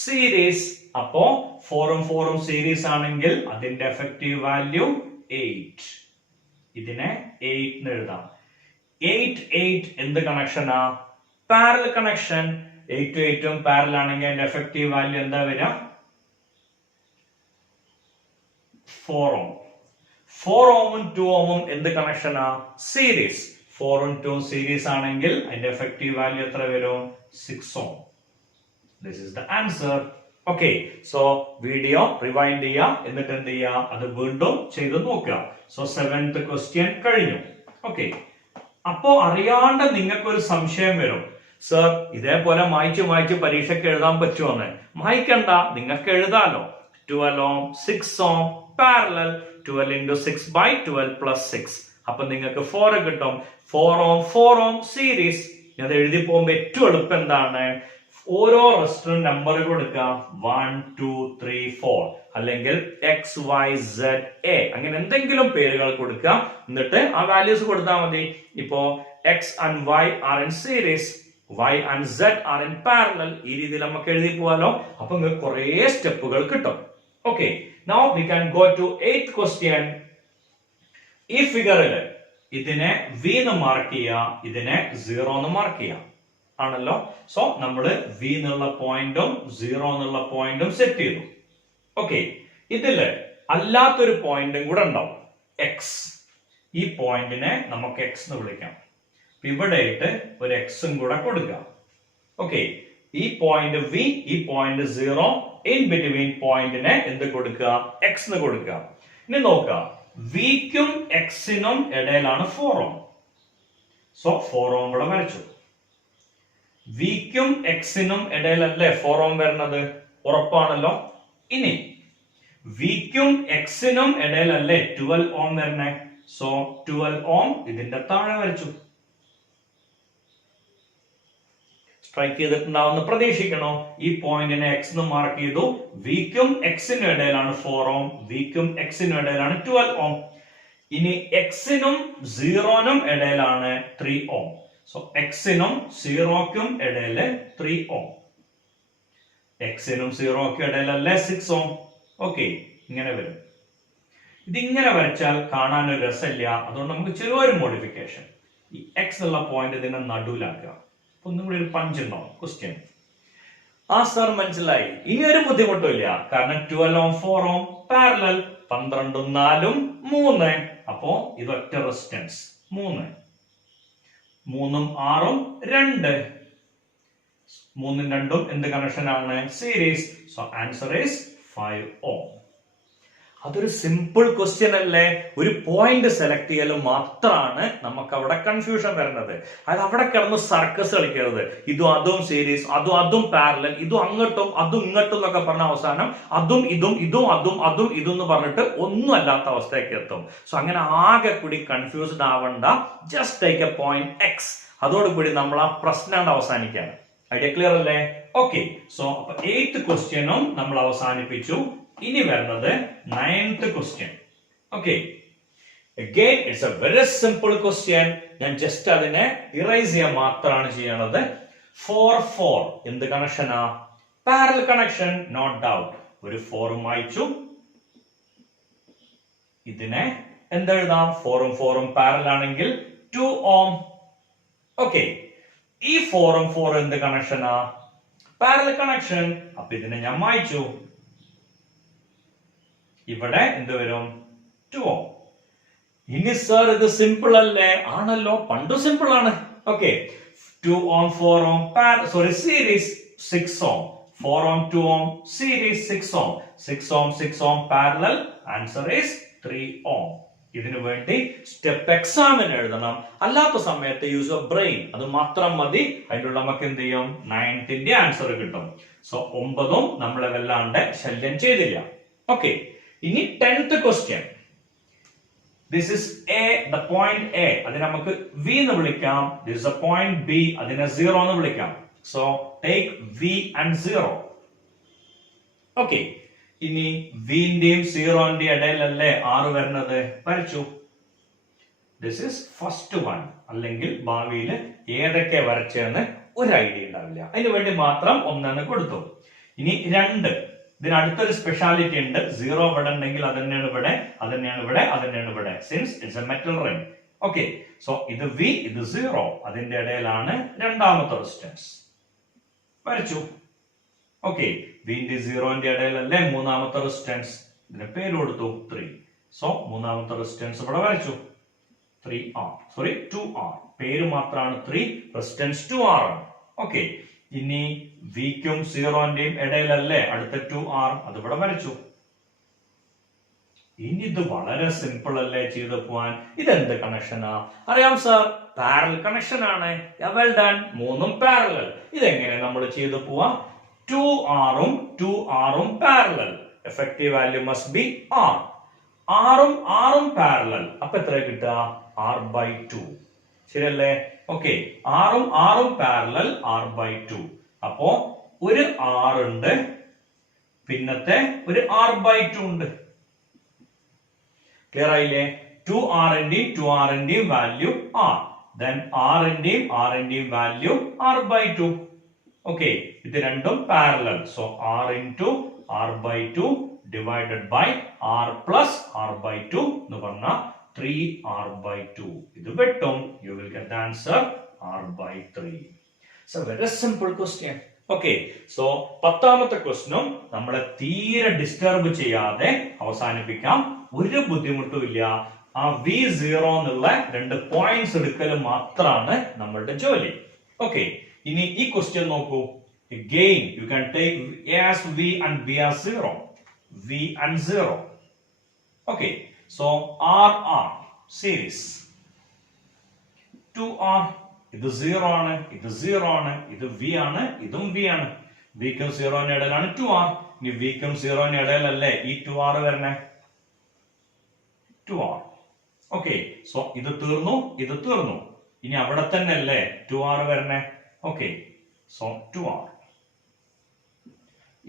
സീരീസ്. അപ്പോ 4ഉം 4ഉം സീരീസ് ആണെങ്കിൽ അതിന്റെ എഫക്റ്റീവ് വാല്യൂ 8. ഇതിനെ 8 എന്ന് എഴുതാം. 8 എന്ത് കണക്ഷനാ? Parallel connection. 8ഉം പാരലൽ ആണെങ്കിൽ അതിന്റെ എഫക്റ്റീവ് വാല്യൂ എന്താ വരിക? 4 ഓം. 4 ഓമും 2 ഓമും എന്ത് കണക്ഷനാ? സീരീസ്. 4ഉം 2ഉം സീരീസ് ആണെങ്കിൽ അതിന്റെ എഫക്റ്റീവ് വാല്യൂ എത്ര വരും? 6 ഓം. This is the answer. Okay, so video rewind ചെയ്യുക. എന്നിട്ട് എന്ത് ചെയ്യുക? അത് വീണ്ടും ചെയ്ത് നോക്കുക. സോ 7th ക്വസ്റ്റ്യൻ കഴിഞ്ഞു. ഓക്കെ, അപ്പോ അറിയാണ്ട് നിങ്ങൾക്ക് ഒരു സംശയം വരും. സർ, ഇതേപോലെ മായ്ച്ചു പരീക്ഷയ്ക്ക് എഴുതാൻ പറ്റുമോന്ന്? മായ്ക്കണ്ട, നിങ്ങൾക്ക് എഴുതാലോ. 12 ഓം 6 ഓം പാരലൽ. 12 into 6 by 12 plus 6. അപ്പൊ നിങ്ങൾക്ക് 4 കിട്ടും. 4 ഓം സീരീസ്. അത് എഴുതി പോകുമ്പോ ഏറ്റവും എളുപ്പം എന്താണ്? ഓരോ റെസിസ്റ്ററിന് നമ്പർ കൊടുക്കുക. 1 2 3 4 അല്ലെങ്കിൽ XYZA അങ്ങനെ എന്തെങ്കിലും പേരുകൾ കൊടുക്കുക. എന്നിട്ട് ആ വാല്യൂസ് കൊടുത്താൽ മതി. ഇപ്പോ X and Y are in series, Y and Z are in parallel. ഈ രീതിയിൽ നമുക്ക് എഴുതി പോവാലോ. അപ്പൊ നിങ്ങൾക്ക് കുറെ സ്റ്റെപ്പുകൾ കിട്ടും. Okay, now we can go to 8th question. ഈ ഫിഗറിൽ ഇതിനെ V എന്ന് മാർക്ക് ചെയ്യുക, ഇതിനെ 0 എന്ന് മാർക്ക് ചെയ്യാം. ആണല്ലോ. സോ നമ്മള് V എന്നുള്ള പോയിന്റും 0 എന്നുള്ള പോയിന്റും സെറ്റ് ചെയ്തു. ഓക്കെ, ഇതില് അല്ലാത്തൊരു പോയിന്റും കൂടെ ഉണ്ടാവും, X. ഈ പോയിന്റിനെ നമുക്ക് X എന്ന് വിളിക്കാം. ഇവിടെ ആയിട്ട് ഒരു Xും കൂടെ കൊടുക്കാം. ഓക്കെ, ഈ പോയിന്റ് V, ഈ പോയിന്റ് 0, ഇൻ ബിറ്റ്വീൻ പോയിന്റിനെ എന്ത് കൊടുക്കുക? X എന്ന് കൊടുക്കുക. ഇനി നോക്കുക, Vക്കും Xനും ഇടയിലാണ് 4 ഓം. സോ 4 ഓം കൂടെ വരച്ചു. Vക്കും Xനും ഇടയിലല്ലേ 4 ഓം വരുന്നത്? ഉറപ്പാണല്ലോ. ഇനി Vക്കും Xനും ഇടയിലല്ലേ 12 ഓം വരണേ? സോ 12 ഓം ഇതിന്റെ താഴെ വരച്ചു. സ്ട്രൈക്ക് ചെയ്തിട്ടുണ്ടാവുന്ന പ്രതീക്ഷിക്കണോ? ഈ പോയിന്റിനെ X എന്ന് മാർക്ക് ചെയ്തു. Vക്കും Xനും ഇടയിലാണ് 4 ഓം, Vക്കും Xനും ഇടയിലാണ് 12 ഓം. ഇനി Xനും 0നും ഇടയിലാണ് 3 ഓം. സോ Xനും 0ക്കും ഇടയില് 3 ഓം. Xനും 0ക്കും ഇടയിലല്ലേ 6 ഓം. ഓക്കെ, ഇങ്ങനെ വരും. ഇതിങ്ങനെ വരച്ചാൽ കാണാൻ ഒരു രസമില്ല. അതുകൊണ്ട് നമുക്ക് ചെറിയൊരു മോഡിഫിക്കേഷൻ. ഈ X എന്നുള്ള പോയിന്റ് ഇതിനെ നടുവിലാക്കുക. ഒന്നും കൂടി ഒരു പഞ്ച് ഉണ്ടാവും ക്വസ്റ്റ്യൻ. ആ സർ മനസ്സിലായി. ഇനി ഒരു ബുദ്ധിമുട്ടില്ല. കാരണം 12 ഓം 4 ഓം പാരലൽ. 12ഉം 4ഉം 3. അപ്പോ ഇതൊറ്റ റെസിസ്റ്റൻസ് 3. 3ഉം 6ഉം 2. 3ഉം 2ഉം എന്ത് കണക്ഷൻ ആണ്? സീരീസ്. സോ ആൻസർ ഈസ് 5 ഓം. അതൊരു സിമ്പിൾ ക്വസ്റ്റ്യൻ അല്ലേ? ഒരു പോയിന്റ് സെലക്ട് ചെയ്യൽ മാത്രമാണ് നമുക്ക് അവിടെ കൺഫ്യൂഷൻ വരുന്നത്. അതായത് അവിടെ കിടന്ന് സർക്കസ് കളിക്കരുത്. ഇതും അതും സീരീസ്, അതും പാരലൽ, ഇതും അങ്ങോട്ടും അതും ഇങ്ങോട്ടും എന്നൊക്കെ പറഞ്ഞ അവസാനം അതും ഇതും ഇതും എന്ന് പറഞ്ഞിട്ട് ഒന്നും അല്ലാത്ത അവസ്ഥയ്ക്ക് എത്തും. സോ അങ്ങനെ ആകെ കൂടി കൺഫ്യൂസ്ഡ് ആവണ്ട. Just take a point X. അതോടുകൂടി നമ്മൾ ആ പ്രശ്നം അവസാനിക്കാണ്. ഐഡിയ ക്ലിയർ അല്ലേ? ഓക്കെ, സോ അപ്പൊ 8th ക്വസ്റ്റ്യനും നമ്മൾ അവസാനിപ്പിച്ചു. ഇനി വരുന്നത് 9th question. Okay, again it's a very simple question. ഞാൻ ജസ്റ്റ് അതിനെ ഇറേസ് ചെയ്യാൻ മാത്രമാണ് ചെയ്യണത്. 4 4 എന്ത് കണക്ഷനാ? Parallel connection, no doubt. ഒരു 4 വായിച്ചു. ഇതിനെ എന്തെഴുതാം? 4ഉം 4ഉം പാരലൽ ആണെങ്കിൽ 2 ohm. ഓക്കെ, ഈ 4ഉം 4 എന്ത് കണക്ഷനാ? Parallel connection. അപ്പൊ ഇതിനെ ഞാൻ വായിച്ചു. ഇവിടെ എന്ത് വരും? 2 ohm. ഇനി സർ ഇത് സിമ്പിൾ അല്ലേ? ആണല്ലോ, പണ്ട് സിമ്പിൾ ആണ്. Okay, 2 ohm 4 ohm series 6 ohm, 4 ohm 2 ohm series 6 ohm, 6 ohm 6 ohm parallel. Answer is 3 ohm. ഇതിനു വേണ്ടി സ്റ്റെപ്പ് എക്സാമിന് എഴുതണം. അല്ലാത്ത സമയത്ത് യൂസ് ഓഫ് ബ്രെയിൻ, അത് മാത്രം മതി. അതിനുള്ള നമുക്ക് എന്ത് ചെയ്യും? 9th ആൻസർ കിട്ടും. സോ 9ഉം നമ്മളെ വല്ലാണ്ട് ശല്യം ചെയ്തില്ല. ഓക്കെ, ഇനി 10th question. This is A, the point A. അതിനെ നമുക്ക് V എന്ന് വിളിക്കാം. This is a point B. അതിനെ 0 എന്ന് വിളിക്കാം. So take V and 0. Okay. ഇനി V ന്റെയും 0 ന്റെയും ഇടയിലല്ലേ R വരുന്നത്? വരച്ചു. This is first one. അല്ലെങ്കിൽ ഭാവിയിൽ ഏതൊക്കെ വരച്ചെന്ന് ഒരു ഐഡിയ ഉണ്ടാവില്ല. അതിനു വേണ്ടി മാത്രം ഒന്നെന്ന് കൊടുത്തു. ഇനി 2. ഇതിനടുത്തൊരു സ്പെഷ്യാലിറ്റി ഉണ്ട്. 0 ഇവിടെ ഉണ്ടെങ്കിൽ അതന്നെയാണ് ഇവിടെ, അതന്നെയാണ് ഇവിടെ, അതന്നെയാണ് ഇവിടെ. Since it's A metal ring. Okay, so ഇത് V, ഇത് 0. അതിന്റെ ഇടയിലാണ് രണ്ടാമത്തെ റെസിസ്റ്റൻസ്. വരച്ചു. ഓക്കെ, V ന്റെ 0 ന്റെ ഇടയിലല്ലേ മൂന്നാമത്തെ റെസിസ്റ്റൻസ്. ഇതിന് പേര് കൊടുത്തു 3. സോ മൂന്നാമത്തെ റെസിസ്റ്റൻസ് ഇവിടെ വരച്ചു. 2R. പേര് മാത്രമാണ് 3, റെസിസ്റ്റൻസ് 2R ആണ്. ഓക്കെ, ഇനി വിക്കും 0 ന്റെയും ഇടയിലല്ലേ അടുത്ത 2R, അത് ഇവിടെ വരച്ചു. ഇനി ഇത് വളരെ സിമ്പിൾ അല്ലേ ചെയ്തു പോവാൻ? ഇതെന്ത് കണക്ഷനാ? അറിയാം സർ, പാരലൽ കണക്ഷൻ ആണ്. Well done. 3ഉം പാരലൽ. ഇതെങ്ങനെ നമ്മൾ ചെയ്തു പോവാ? 2Rഉം 2Rഉം parallel. Effective value must be R. Rഉം പാരലൽ. അപ്പൊ എത്ര കിട്ടുക? R/2. ശരിയല്ലേ? ഓക്കെ, Rഉം പാരലൽ, R/2. അപ്പോ ഒരു R ഉണ്ട്, പിന്നത്തെ ഒരു R/2 ഉണ്ട്. ക്ലിയർ ആയില്ലേ? 2R ന്റെയും വാല്യൂ R, then R ന്റെയും വാല്യൂ R/2. ഓക്കെ, ഇത് രണ്ടും parallel. So R into R/2 divided by R plus R/2 എന്ന് പറഞ്ഞാൽ 3R/2. ഇത് വെട്ടും. You will get the answer R/3. It's a very simple question. Okay, so 10th ക്വസ്റ്റ്യനും നമ്മളെ തീരെ ഡിസ്റ്റർബ് ചെയ്യാതെ അവസാനിപ്പിക്കാം. ഒരു ബുദ്ധിമുട്ടും ഇല്ല. ആ V0 എന്നുള്ള 2 പോയിന്റ്സ് എടുക്കൽ മാത്രമാണ് നമ്മളുടെ ജോലി. ഓക്കെ, ഇനി ഈ ക്വസ്റ്റ്യൻ നോക്കൂ. Again, you can take A as V and B as 0. V and 0. Okay, so R series 2R. ഇത് 0 ആണ്, ഇത് 0 ആണ്, ഇത് V ആണ്, ഇതും V ആണ്. V ക്കും 0 ന്റെ ഇടയിലാണ് 2R. ഇനി V ക്കും 0 ന്റെ ഇടയിലല്ലേ ഈ 2R വരണേ? 2R. ഓക്കെ, സോ ഇത് തീർന്നു, ഇത് തീർന്നു. ഇനി അവിടെ തന്നെ അല്ലേ 2R വരണേ? Okay, so 2R.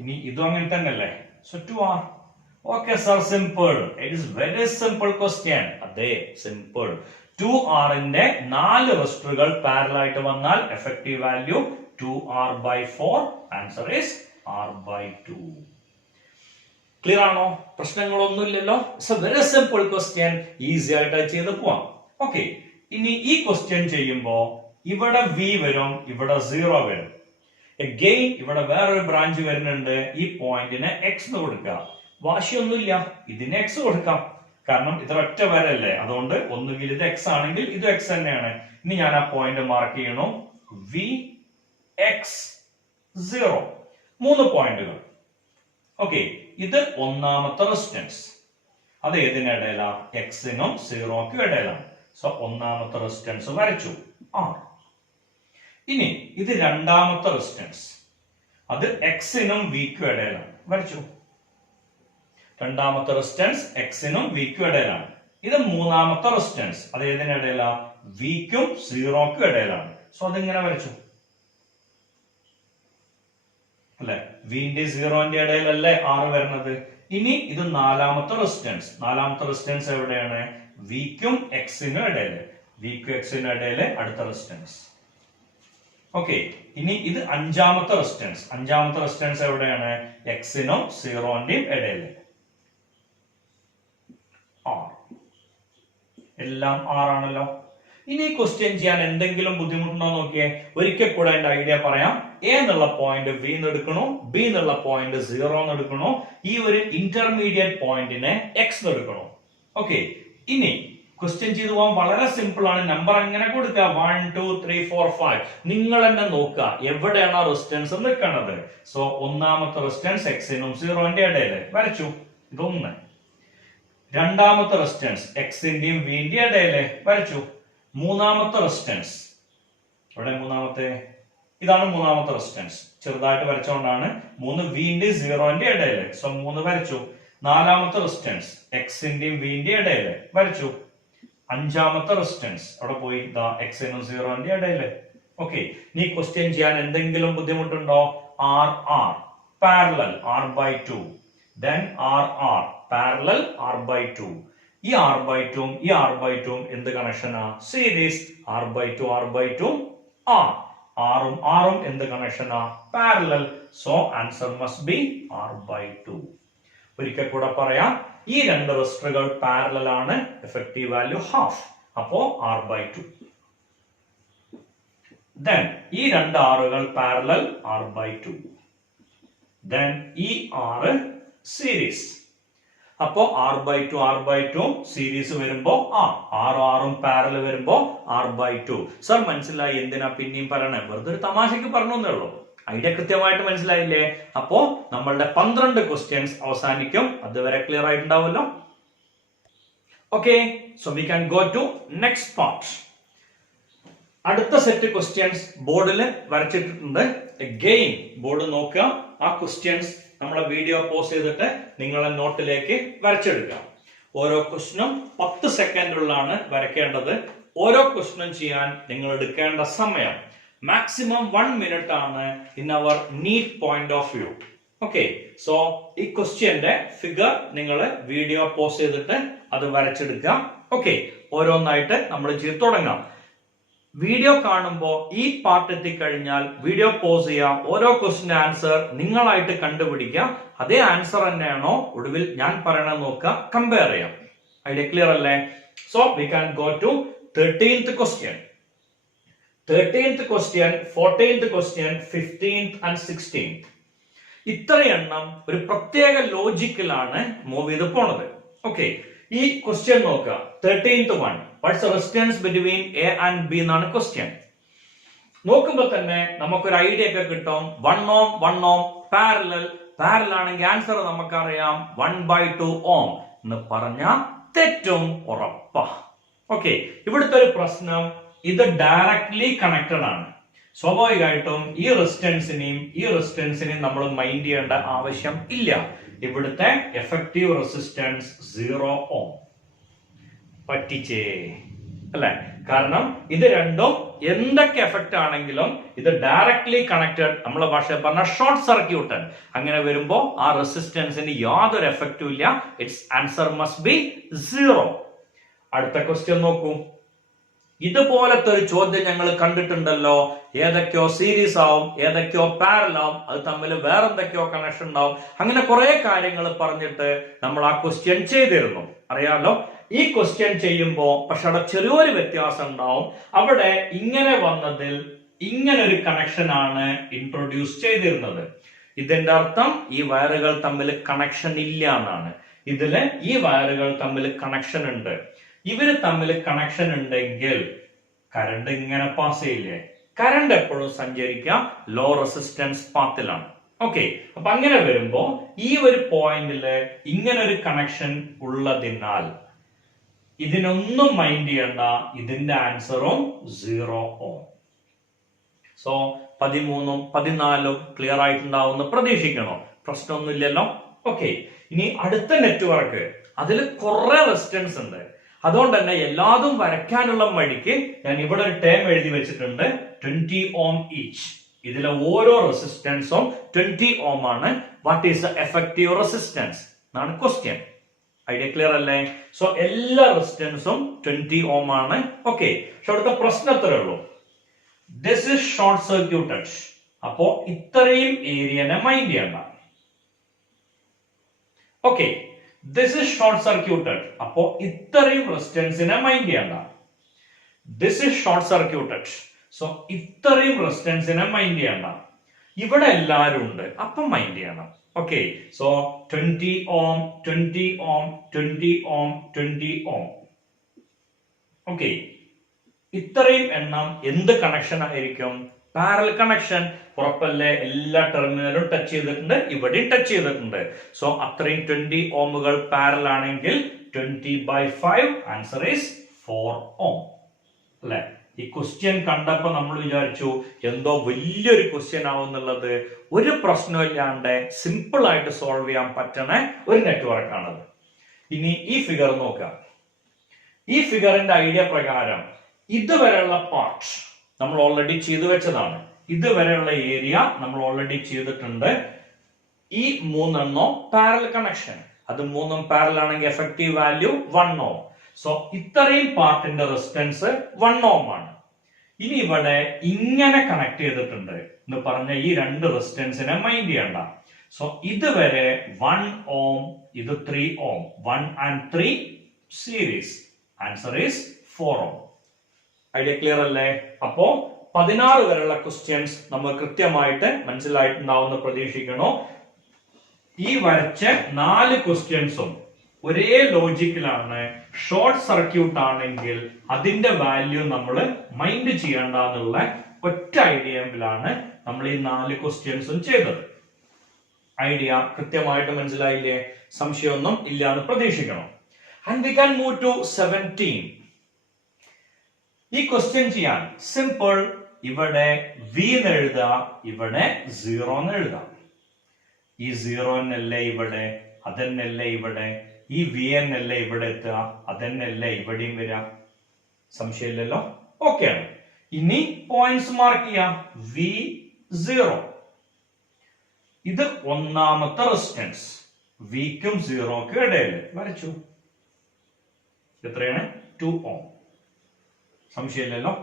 ഇനി ഇതും അങ്ങനെ തന്നെ അല്ലേ? So 2R. Okay sir, simple. It is very simple question. അതെ, സിമ്പിൾ. 2R ന്റെ 4 റെസിസ്റ്ററുകൾ പാരലൽ ആയിട്ട് വന്നാൽ effective value 2R/4. Answer is R/2. Clear ആണോ? പ്രശ്നങ്ങളൊന്നുമില്ലല്ലോ. It's a very simple question. Easy ആയിട്ട് ചെയ്ത് പോവാം. ഓക്കെ, ഇനി ഈ ക്വസ്റ്റ്യൻ ചെയ്യുമ്പോ ഇവിടെ V വരും, ഇവിടെ 0 വരും. Again ഇവിടെ വേറൊരു ബ്രാഞ്ച് വരുന്നുണ്ട്. ഈ പോയിന്റിന് X എന്ന് കൊടുക്കുക. വാശിയൊന്നുമില്ല, ഇതിന് X കൊടുക്കാം. കാരണം ഇത് ഒറ്റ വരല്ലേ, അതുകൊണ്ട് ഒന്നുകിൽ ഇത് X ആണെങ്കിൽ ഇത് X തന്നെയാണ്. ഇനി ഞാൻ ആ പോയിന്റ് മാർക്ക് ചെയ്യണം. VX0. 3 പോയിന്റുകൾ. ഓക്കെ, ഇത് ഒന്നാമത്തെ റെസിസ്റ്റൻസ്. അത് ഏതിനിടയിലാ? X-നും 0-ക്കും ഇടയിലാണ്. സോ ഒന്നാമത്തെ റെസിസ്റ്റൻസ് വരച്ചു, R. ഇനി ഇത് രണ്ടാമത്തെ റെസിസ്റ്റൻസ്. അത് X-നും V-ക്കും ഇടയിലാണ്. വരച്ചു. രണ്ടാമത്തെ റെസിസ്റ്റൻസ് X-നും V-ക്കും ഇടയിലാണ്. ഇത് മൂന്നാമത്തെ റെസിസ്റ്റൻസ്. അത് ഏതിനിടയിലാ? V-ക്കും 0-ക്കും ഇടയിലാണ്. സോ അതിങ്ങനെ വരച്ചു അല്ലെ? V-ന്റെ 0-ന്റെ ഇടയിലല്ലേ R വരുന്നത്. ഇനി ഇത് നാലാമത്തെ റെസിസ്റ്റൻസ്. നാലാമത്തെ റെസിസ്റ്റൻസ് എവിടെയാണ്? V-ക്കും X-നും ഇടയില്. V-ക്കും X-നും ഇടയില് അടുത്ത റെസിസ്റ്റൻസ്. ഓക്കെ, ഇനി ഇത് അഞ്ചാമത്തെ റെസിസ്റ്റൻസ് എവിടെയാണ്? എക്സിനും സീറോന്റെയും ഇടയിൽ. എല്ലാം ആറാണല്ലോ. ഇനി ക്വസ്റ്റ്യൻ ചെയ്യാൻ എന്തെങ്കിലും ബുദ്ധിമുട്ടുണ്ടോ നോക്കിയേ. ഒരിക്കൽ കൂടെ അതിന്റെ ഐഡിയ പറയാം. എ എന്നുള്ള പോയിന്റ് ബി എന്ന് എടുക്കണോ, ബി എന്നുള്ള പോയിന്റ് 0 എന്ന് എടുക്കണോ, ഈ ഒരു ഇന്റർമീഡിയറ്റ് പോയിന്റിനെ എക്സ് എന്ന് എടുക്കണോ. ഓക്കെ, ഇനി ക്വസ്റ്റ്യൻ ചെയ്തു പോകാൻ വളരെ സിമ്പിൾ ആണ്. നമ്പർ അങ്ങനെ കൊടുക്കുക, 1 2 3 4 5. നിങ്ങൾ തന്നെ നോക്കുക എവിടെയാണ് റെസിസ്റ്റൻസ് നിൽക്കുന്നത്. സോ ഒന്നാമത്തെ റെസിസ്റ്റൻസ് എക്സിനും സീറോന്റെ ഇടയിൽ വരച്ചു, ഇതൊന്ന്. രണ്ടാമത്തെ റെസിസ്റ്റൻസ് എക്സിന്റെയും വിന്റെയും ഇടയിൽ വരച്ചു. മൂന്നാമത്തെ റെസിസ്റ്റൻസ് ഇവിടെ ഇതാണ് മൂന്നാമത്തെ റെസിസ്റ്റൻസ്. ചെറുതായിട്ട് വരച്ചുകൊണ്ടാണ് 3 വിന്റെയും സീറോന്റെ ഇടയിൽ. സോ 3 വരച്ചു. നാലാമത്തെ റെസിസ്റ്റൻസ് എക്സിന്റെയും വിന്റെയും ഇടയിൽ വരച്ചു. അഞ്ചാമത്തെ റെസിസ്റ്റൻസ് അവിടെ പോയി എക്സിനും സീറോന്റെ ഇടയിൽ. ഓക്കെ, നീ ക്വസ്റ്റ്യൻ ചെയ്യാൻ എന്തെങ്കിലും ബുദ്ധിമുട്ടുണ്ടോ? R parallel r/2, then r parallel r/2. ഈ r/2 ഈ r/2 എന്ത് കണക്ഷനാ? സീരീസ്. r/2 r/2 ആറും എന്ത് കണക്ഷനാ? Parallel. So answer must be r/2. ഒരിക്കൽ കൂടെ പറയാം, ഈ രണ്ട് റെസിസ്റ്ററുകൾ പാരലൽ ആണ്. Effective value half. അപ്പോ r/2. then ഈ രണ്ട് ആറുകൾ പാരലൽ r/2. then ഈ r സീരീസ്. അപ്പോ r/2 സീരീസ് വരുമ്പോ ആറും പാരലൽ വരുമ്പോ r/2. സർ മനസ്സിലായി, എന്തിനാ പിന്നെയും പറയണേ? വെറുതെ ഒരു തമാശക്ക് പറഞ്ഞേ ഉള്ളൂ. ഐഡിയ കൃത്യമായിട്ട് മനസ്സിലായില്ലേ? അപ്പോ നമ്മളുടെ 12 ക്വസ്റ്റ്യൻസ് അവസാനിക്കും. അതുവരെ ക്ലിയർ ആയിട്ടുണ്ടാവുമല്ലോ. Okay, so we can go to next part. അടുത്ത സെറ്റ് ക്വസ്റ്റ്യൻസ് ബോർഡിൽ വരച്ചിട്ടുണ്ട്. അഗെയിൻ ബോർഡ് നോക്കുക. ആ ക്വസ്റ്റ്യൻസ് നമ്മളെ വീഡിയോ പോസ് ചെയ്തിട്ട് നിങ്ങളെ നോട്ടിലേക്ക് വരച്ചെടുക്കാം. ഓരോ ക്വസ്റ്റ്യനും 10 സെക്കൻഡുള്ളിലാണ് വരയ്ക്കേണ്ടത്. ഓരോ ക്വസ്റ്റ്യനും ചെയ്യാൻ നിങ്ങൾ എടുക്കേണ്ട സമയം മാക്സിമം 1 മിനിറ്റ് ആണ് in our NEET point of view. Okay, so ഈ ക്വസ്റ്റ്യന്റെ ഫിഗർ നിങ്ങൾ വീഡിയോ പോസ് ചെയ്തിട്ട് അത് വരച്ചെടുക്കാം. ഓക്കെ, ഓരോന്നായിട്ട് നമ്മൾ ചെയ്ത് തുടങ്ങാം. വീഡിയോ കാണുമ്പോൾ ഈ പാർട്ട് എത്തിക്കഴിഞ്ഞാൽ വീഡിയോ പോസ് ചെയ്യാം. ഓരോ ക്വസ്റ്റിന്റെ ആൻസർ നിങ്ങളായിട്ട് കണ്ടുപിടിക്കാം. അതേ ആൻസർ തന്നെയാണോ ഒടുവിൽ ഞാൻ പറയണത് നോക്കുക, കമ്പയർ ചെയ്യാം. ഐഡിയ ക്ലിയർ അല്ലേ? So we can go to 13th question. 13th question, 14th question, 15th and 16th. ഇത്രയെണ്ണം ഒരു പ്രത്യേക ലോജിക്കിലാണ് മൂവ് ചെയ്ത് പോണത്. ഓക്കെ, ഈ ക്വസ്റ്റ്യൻ നോക്കുക. 13th one, what's the resistance between A and B എന്നാണ് ക്വസ്റ്റ്യൻ. നോക്കുമ്പോ തന്നെ നമുക്കൊരു ഐഡിയ ഒക്കെ കിട്ടും. 1 ohm പാരലൽ ആണെങ്കിൽ ആൻസർ നമുക്കറിയാം 1/2 ohm എന്ന് പറഞ്ഞാൽ തെറ്റും ഉറപ്പാ. ഓക്കെ, ഇവിടുത്തെ ഒരു പ്രശ്നം, ഇത് ഡയറക്ട്ലി കണക്റ്റഡ് ആണ്. സ്വാഭാവികമായിട്ടും ഈ റെസിസ്റ്റൻസിനെയും നമ്മൾ മൈൻഡ് ചെയ്യേണ്ട ആവശ്യം ഇല്ല. ഇവിടുത്തെ എഫക്റ്റീവ് റെസിസ്റ്റൻസ് 0 ohm. പറ്റിച്ചേ അല്ലെ? കാരണം ഇത് രണ്ടും എന്തൊക്കെ എഫക്റ്റ് ആണെങ്കിലും ഇത് ഡയറക്ട്ലി കണക്റ്റഡ്. നമ്മളെ ഭാഷയിൽ പറഞ്ഞ ഷോർട്ട് സർക്യൂട്ടഡ്. അങ്ങനെ വരുമ്പോ ആ റെസിസ്റ്റൻസിന് യാതൊരു എഫക്റ്റും ഇല്ല. It's answer must B 0. അടുത്ത ക്വസ്റ്റ്യൻ നോക്കൂ. ഇതുപോലത്തെ ഒരു ചോദ്യം ഞങ്ങൾ കണ്ടിട്ടുണ്ടല്ലോ. ഏതൊക്കെയോ സീരീസ് ആവും, ഏതൊക്കെയോ പാരലൽ ആവും, അത് തമ്മിൽ വേറെന്തൊക്കെയോ കണക്ഷൻ ഉണ്ടാവും. അങ്ങനെ കുറെ കാര്യങ്ങൾ പറഞ്ഞിട്ട് നമ്മൾ ആ ക്വസ്റ്റ്യൻ ചെയ്തിരുന്നു, അറിയാലോ. ഈ ക്വസ്റ്റ്യൻ ചെയ്യുമ്പോ പക്ഷെ അവിടെ ചെറിയൊരു വ്യത്യാസം ഉണ്ടാവും. അവിടെ ഇങ്ങനെ വന്നതിൽ ഇങ്ങനെ ഒരു കണക്ഷൻ ആണ് ഇൻട്രൊഡ്യൂസ് ചെയ്തിരുന്നത്. ഇതിന്റെ അർത്ഥം ഈ വയറുകൾ തമ്മിൽ കണക്ഷൻ ഇല്ല എന്നാണ്. ഇതില് ഈ വയറുകൾ തമ്മിൽ കണക്ഷൻ ഉണ്ട്. ഇവര് തമ്മിൽ കണക്ഷൻ ഉണ്ടെങ്കിൽ കറണ്ട് ഇങ്ങനെ പാസ് ചെയ്യില്ലേ? കറണ്ട് എപ്പോഴും സഞ്ചരിക്കുക ലോ റെസിസ്റ്റൻസ് പാത്തിലാണ്. ഓക്കെ, അപ്പൊ അങ്ങനെ വരുമ്പോ ഈ ഒരു പോയിന്റില് ഇങ്ങനെ ഒരു കണക്ഷൻ ഉള്ളതിനാൽ ഇതിനൊന്നും മൈൻഡ് ചെയ്യണ്ട. ഇതിന്റെ ആൻസറും 0 ohm. സോ 13ഉം 14ഉം ക്ലിയർ ആയിട്ടുണ്ടാവുമെന്ന് പ്രതീക്ഷിക്കണോ? പ്രശ്നമൊന്നുമില്ലല്ലോ. ഓക്കെ, ഇനി അടുത്ത നെറ്റ്വർക്ക്, അതിൽ കുറെ റെസിസ്റ്റൻസ് ഉണ്ട്. അതുകൊണ്ട് തന്നെ എല്ലാതും വരയ്ക്കാനുള്ള വഴിക്ക് ഞാൻ ഇവിടെ ഒരു ടേം എഴുതി വെച്ചിട്ടുണ്ട്, 20 ohm ഈച്ച്. ഇതിലെ ഓരോ റെസിസ്റ്റൻസും 20 ohm ആണ്. What is the effective resistance എന്നാണ് ക്വസ്റ്റ്യൻ. ഐഡിയ ക്ലിയർ അല്ലേ? സോ എല്ലാ റെസിസ്റ്റൻസും 20 ohm ആണ്. ഓക്കെ, പക്ഷെ അവിടുത്തെ പ്രശ്നം എത്രയേ ഉള്ളൂ, ദിസ് ഇസ് ഷോർട്ട് സർക്യൂട്ടഡ്. അപ്പോ ഇത്രയും ഏരിയനെ മൈൻഡ് ചെയ്യണ്ട. Okay, this is short circuited. അപ്പോ ഇത്രയും റെസിസ്റ്റൻസിനെ മൈൻഡ് ചെയ്യണ്ട. This is short circuited. So ഇത്രയും റെസിസ്റ്റൻസിനെ മൈൻഡ് ചെയ്യണ്ട. ഇവിടെ എല്ലാവരും ഉണ്ട്, അപ്പം മൈൻഡ് ചെയ്യണം. Okay, so 20 ohm, 20 ohm, 20 ohm, 20 ohm. Okay, ഇത്രയും എണ്ണം എന്ത് കണക്ഷൻ ആയിരിക്കും? Parallel connection. ഉറപ്പല്ലേ? എല്ലാ ടെർമിനലും ടച്ച് ചെയ്തിട്ടുണ്ട്, ഇവിടെയും ടച്ച് ചെയ്തിട്ടുണ്ട്. സോ അത്രയും 20 ഓമുകൾ പാരൽ ആണെങ്കിൽ 20/5 ആൻസർ ഈസ് 4 ohm. അല്ലെ? ഈ ക്വസ്റ്റ്യൻ കണ്ടപ്പോ നമ്മൾ വിചാരിച്ചു എന്തോ വലിയൊരു ക്വസ്റ്റ്യൻ ആവുന്നുള്ളത്. ഒരു പ്രശ്നമില്ലാണ്ട് സിമ്പിൾ ആയിട്ട് സോൾവ് ചെയ്യാൻ പറ്റണ ഒരു നെറ്റ്വർക്ക് ആണത്. ഇനി ഈ ഫിഗർ നോക്കാം. ഈ ഫിഗറിന്റെ ഐഡിയ പ്രകാരം ഇതുവരെയുള്ള പാർട്ട് നമ്മൾ ഓൾറെഡി ചെയ്തു വെച്ചതാണ്. ഇതുവരെയുള്ള ഏരിയ നമ്മൾ ഓൾറെഡി ചെയ്തിട്ടുണ്ട്. ഈ 3 പാരൽ കണക്ഷൻ. അത് 3 പാരൽ ആണെങ്കിൽ എഫക്റ്റീവ് വാല്യൂ 1 ohm. സോ ഇത്രയും പാർട്ടിന്റെ റെസിസ്റ്റൻസ് 1 ohm ആണ്. ഇനി ഇവിടെ ഇങ്ങനെ കണക്ട് ചെയ്തിട്ടുണ്ട് എന്ന് പറഞ്ഞ ഈ 2 റെസിസ്റ്റൻസിനെ മൈൻഡ് ചെയ്യണ്ട. സോ ഇതുവരെ 1 ohm, ഇത് 3 ohm. 1 and 3 series. Answer is 4 ohm. Idea clear അല്ലേ? അപ്പോ 16 വരെയുള്ള ക്വസ്റ്റ്യൻസ് നമ്മൾ കൃത്യമായിട്ട് മനസ്സിലായിട്ടുണ്ടാവുന്ന പ്രതീക്ഷിക്കണോ. ഈ വരച്ച 4 ക്വസ്റ്റ്യൻസും ഒരേ ലോജിക്കിലാണ്. ഷോർട്ട് സർക്യൂട്ട് ആണെങ്കിൽ അതിന്റെ വാല്യൂ നമ്മൾ മൈൻഡ് ചെയ്യേണ്ട എന്നുള്ള ഒറ്റ ഐഡിയയിലാണ് നമ്മൾ ഈ 4 ക്വസ്റ്റ്യൻസും ചെയ്തത്. ഐഡിയ കൃത്യമായിട്ട് മനസ്സിലായില്ലേ? സംശയമൊന്നും ഇല്ല എന്ന് പ്രതീക്ഷിക്കണം. And we can move to 17. ഈ ക്വസ്റ്റ്യൻ ചെയ്യാൻ സിമ്പിൾ. ഇവിടെ V എന്ന് എഴുതുക, ഇവിടെ 0 എന്ന് എഴുതാം. ഈ 0 എന്നല്ലേ ഇവിടെ, അതെന്നല്ലേ ഇവിടെ. ഈ VN അല്ലേ ഇവിടെ എത്തുക, അതെന്നല്ലേ ഇവിടെയും വരാം. സംശയമില്ലല്ലോ? ഓക്കെ ആണ്. ഇനി പോയിന്റ്സ് മാർക്ക് ചെയ്യാം. V0 ഇത് ഒന്നാമത്തെ റെസിസ്റ്റൻസ്. വിക്കും 0ക്കും ഇടയിൽ വരച്ചു. എത്രയാണ്? 2 ohm. സംശയമില്ലല്ലോ?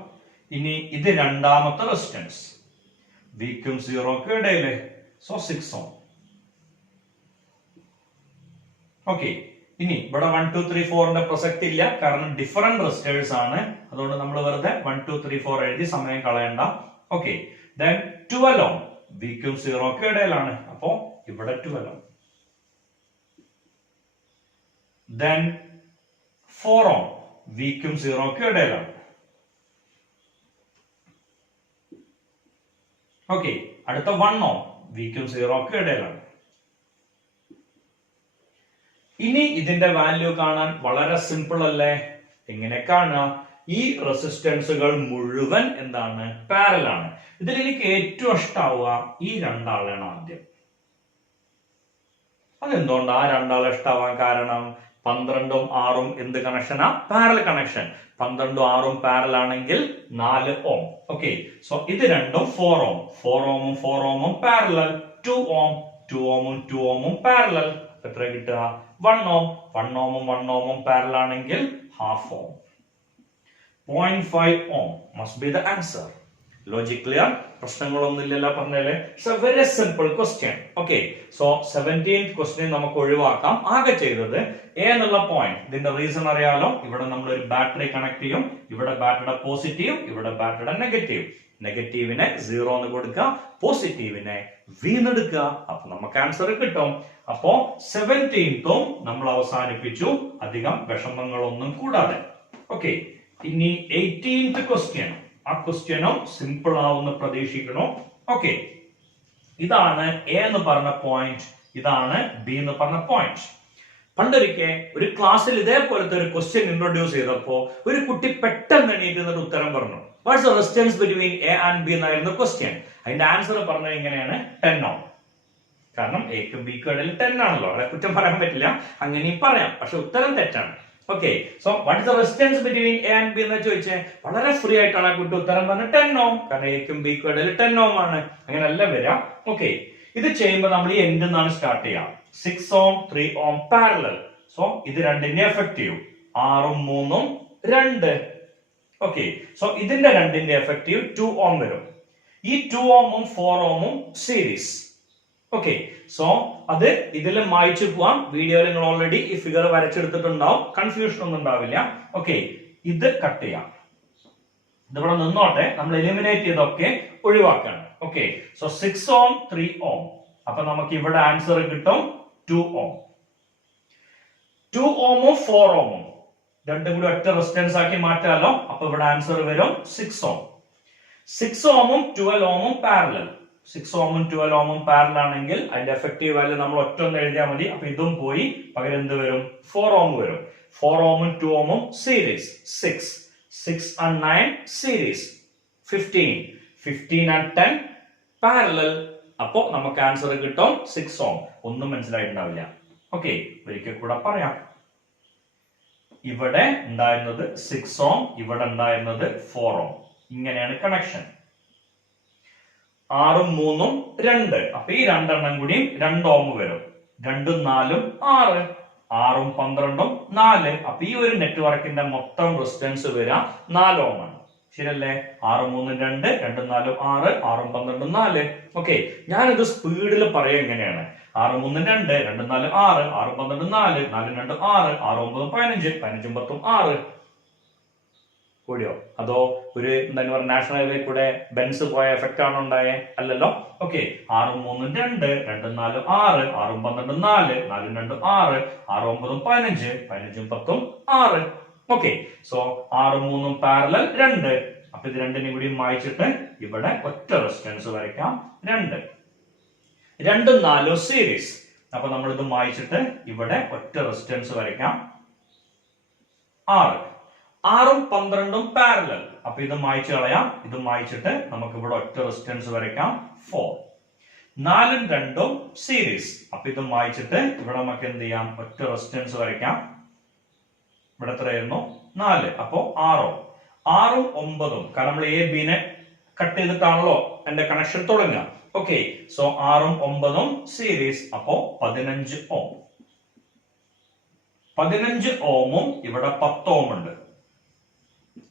ഇനി ഇത് രണ്ടാമത്തെ റെസിസ്റ്റൻസ്. വിക്കും 0ക്കും ഇടയില്. So 6 ohm. ഓക്കെ, ഇനി ഇവിടെ 1 2 3 4ന്റെ പ്രസക്തി ഇല്ല, കാരണം ഡിഫറെന്റ് റെസിസ്റ്റേഴ്സ് ആണ്. അതുകൊണ്ട് നമ്മൾ വെറുതെ 1 2 3 4 എഴുതി സമയം കളയണ്ട. Okay, then 12 ohm. വിക്കും 0ക്കും ഇടയിലാണ്. അപ്പോ ഇവിടെ 12 ohm. then 4 ohm. വിക്കും 0ക്കും ഇടയിലാണ്. ഓക്കെ, അടുത്ത 1 ohm. വിക്കും 0ക്കും ഇടയിലാണ്. ഇനി ഇതിന്റെ വാല്യൂ കാണാൻ വളരെ സിമ്പിൾ അല്ലേ? എങ്ങനെ കാണുക? ഈ റെസിസ്റ്റൻസുകൾ മുഴുവൻ എന്താണ്? പാരൽ ആണ്. ഇതിൽ എനിക്ക് ഏറ്റവും ഇഷ്ടാവുക ഈ 2 ആളാണ് ആദ്യം. അതെന്തുകൊണ്ട് ആ 2 ആളെ ഇഷ്ടാവാൻ കാരണം? 12ഉം 6ഉം എന്ത് കണക്ഷനാ? Parallel connection. 12ഉം 6ഉം പാരൽ ആണെങ്കിൽ 4 ohm. ഓക്കെ, സോ ഇത് രണ്ടും 4 ohm. 4 ohmഉം 4 ohmഉം പാരലൽ. 2 ohm. 2 ohmഉം 2 ohmഉം പാരലൽ. എത്ര കിട്ടുക? 1 ohm. 1 ohmഉം 1 ohmഉം പാരലൽ ആണെങ്കിൽ half ohm. 0.5 ohm must be the answer. Logic clear? പ്രശ്നങ്ങളൊന്നുമില്ലല്ലോ പറഞ്ഞാലേ. It's a very simple question. Okay, so 17th question നമുക്ക് ഒഴിവാക്കാം. ആകെ ചെയ്തത് A എന്നുള്ള പോയിന്റ്. ഇതിന്റെ റീസൺ അറിയാലോ. ഇവിടെ നമ്മൾ ഒരു ബാറ്ററി കണക്ട് ചെയ്യും. ഇവിടെ ബാറ്ററിയുടെ പോസിറ്റീവ്, ഇവിടെ ബാറ്ററിയുടെ നെഗറ്റീവ്. നെഗറ്റീവിനെ 0 എന്ന് കൊടുക്കുക, പോസിറ്റീവിനെ V എന്ന് എടുക്കുക. അപ്പൊ നമുക്ക് ആൻസർ കിട്ടും. അപ്പോ 17th നമ്മൾ അവസാനിപ്പിച്ചു, അധികം വിഷമങ്ങളൊന്നും കൂടാതെ. ഓക്കെ, ഇനി 18th ക്വസ്റ്റ്യൻ. ആ ക്വസ്റ്റ്യനും സിമ്പിൾ ആവുന്ന പ്രതീക്ഷിക്കണോ. ഓക്കെ, ഇതാണ് A എന്ന് പറഞ്ഞ പോയിന്റ്, ഇതാണ് B എന്ന് പറഞ്ഞ പോയിന്റ്. പണ്ടൊരിക്കൽ ഒരു ക്ലാസ്സിൽ ഇതേപോലത്തെ ഒരു ക്വസ്റ്റ്യൻ ഇൻട്രൊഡ്യൂസ് ചെയ്തപ്പോ ഒരു കുട്ടി പെട്ടെന്ന് എണീറ്റ് ഉത്തരം പറഞ്ഞു. What's the distance between A and B എന്നായിരുന്നു ക്വസ്റ്റ്യൻ. അതിന്റെ ആൻസർ പറഞ്ഞത് ഇങ്ങനെയാണ്: 10 ohm. കാരണം എക്കും ബിക്കും ഇടയിൽ 10 ആണല്ലോ. അവിടെ കുറ്റം പറയാൻ പറ്റില്ല, അങ്ങനെയും പറയാം, പക്ഷെ ഉത്തരം തെറ്റാണ്. Okay, so what is the resistance between A and B എന്ന് ചോദിച്ചേ വളരെ ഫ്രീ ആയിട്ടാണ് ആ കുട്ടി ഉത്തരം പറഞ്ഞത് 10 ohm. കാരണം എക്കും ബിക്കും ഇടയിൽ 10 ohm ആണ്. അങ്ങനെയല്ല വരാം. ഓക്കെ, ഇത് ചെയ്യുമ്പോൾ നമ്മൾ ഈ എൻഡ് നിന്നാണ് സ്റ്റാർട്ട് ചെയ്യാം. 6 ohm 3 ohm പാരലൽ. സോ ഇത് രണ്ടിന്റെ എഫക്റ്റീവ്. 6ഉം 3ഉം 2. ഓക്കെ, സോ ഇതിന്റെ രണ്ടിന്റെ എഫക്റ്റീവ് 2 ഓം വരും. ഈ 2 ഓമും 4 ഓമും സീരീസ്. ഓക്കെ, സോ അത് ഇതിൽ മായ്ച്ചു പോവാം. വീഡിയോയിൽ നിങ്ങൾ ഓൾറെഡി ഈ ഫിഗർ വരച്ചെടുത്തിട്ടുണ്ടാവും, കൺഫ്യൂഷൻ ഒന്നും ഉണ്ടാവില്ല. ഓക്കെ, ഇത് കട്ട് ചെയ്യാം, ഇതിവിടെ നിന്നോട്ടെ, നമ്മൾ എലിമിനേറ്റ് ചെയ്തൊക്കെ ഒഴിവാക്കാണ്. ഓക്കെ, സോ 6 ഓം 3 ഓം. അപ്പൊ നമുക്ക് ഇവിടെ ആൻസർ കിട്ടും 2 ഓം. 2 ഓമും 4 ഓമും രണ്ടും കൂടി ഒറ്റ റെസിസ്റ്റൻസ് ആക്കി മാറ്റാലോ. അപ്പൊ ഇവിടെ ആൻസർ വരും 6 ഓം. 6 ഓമും 12 ഓമും പാരലൽ. 6 ഓമും 12 ഓമും പാരലൽ ആണെങ്കിൽ അതിന്റെ എഫക്റ്റീവ് വാല്യൂ നമ്മൾ ഒറ്റ ഒന്ന് എഴുതിയാൽ മതി. അപ്പൊ ഇതും പോയി, പകരം എന്ത് വരും? 4 ഓം വരും. 4 ഓമും 2 ഓമും series. 6 and 9 series. 15 and 10 parallel. അപ്പോ നമുക്ക് ആൻസർ കിട്ടും 6 ഓം. ഒന്നും മനസ്സിലായിട്ടുണ്ടാവില്ല. ഓക്കെ, ഒരിക്കൽ കൂടെ പറയാം. ഇവിടെ ഉണ്ടായിരുന്നത് 6 ഓം, ഇവിടെ ഉണ്ടായിരുന്നത് 4 ഓം. ഇങ്ങനെയാണ് കണക്ഷൻ. 6ഉം 3ഉം 2. അപ്പൊ ഈ രണ്ടെണ്ണം കൂടി 2 ഓം വരും. 2ഉം 4ഉം 6. 6ഉം 12ഉം 4. അപ്പൊ ഈ ഒരു നെറ്റ്വർക്കിന്റെ മൊത്തം റെസിസ്റ്റൻസ് വരിക 4 ഓം ആണ്. ശരിയല്ലേ? 6ഉം 3ഉം 2, 2ഉം 4ഉം 6, 6ഉം 12ഉം 4. ഓക്കെ, ഞാനിത് സ്പീഡിൽ പറയാം എങ്ങനെയാണ്. 6ഉം 3ഉം 2, 2ഉം 4ഉം 6, 6ഉം 12ഉം 4, 4ഉം 2ഉം 6, 6ഉം 9ഉം 15, 15ഉം 10ഉം 6. കൂടിയോ? അതോ ഒരു എന്താ പറയുക, നാഷണൽ ഹൈവേ കൂടെ ബെൻസ് പോയ എഫക്റ്റ് ആണോ ഉണ്ടായേ? അല്ലല്ലോ. ഓക്കെ, 6ഉം 3ഉം 2, 2ഉം 4ഉം 6, 6ഉം 12ഉം 4, 4ഉം 2ഉം 6, 6ഉം 9ഉം 15, 15ഉം 10ഉം 6. ഓക്കെ, സോ 6ഉം 3ഉം പാരലൽ 2. അപ്പൊ ഇത് രണ്ടിനും കൂടി മായ്ച്ചിട്ട് ഇവിടെ ഒറ്റ റെസിസ്റ്റൻസ് വരയ്ക്കാം 2. 2ഉം 4ഉം സീരീസ്. അപ്പൊ നമ്മൾ ഇത് മായ്ച്ചിട്ട് ഇവിടെ ഒറ്റ റെസിസ്റ്റൻസ് വരയ്ക്കാം 6. 6ഉം 12ഉം പാരലൽ. അപ്പൊ ഇത് മായ്ച്ചു കളയാം. ഇത് മായ്ച്ചിട്ട് നമുക്ക് ഇവിടെ ഒറ്റ റെസിസ്റ്റൻസ് വരയ്ക്കാം 4. 4ഉം 2ഉം സീരീസ്. അപ്പൊ ഇത് മായ്ച്ചിട്ട് ഇവിടെ നമുക്ക് എന്ത് ചെയ്യാം? ഒറ്റ റെസിസ്റ്റൻസ് വരയ്ക്കാം. ഇവിടെ എത്രയായിരുന്നു? 4. അപ്പോ 6 ഓം. 6ഉം 9ഉം, കാരണം നമ്മൾ എ ബിനെ കട്ട് ചെയ്തിട്ടാണല്ലോ എന്റെ കണക്ഷൻ തുടങ്ങുക. ഓക്കെ, സോ 6ഉം 9ഉം സീരീസ്. അപ്പോ 15 ഓം. 15 ഓമും ഇവിടെ 10 ഓം ഉണ്ട്.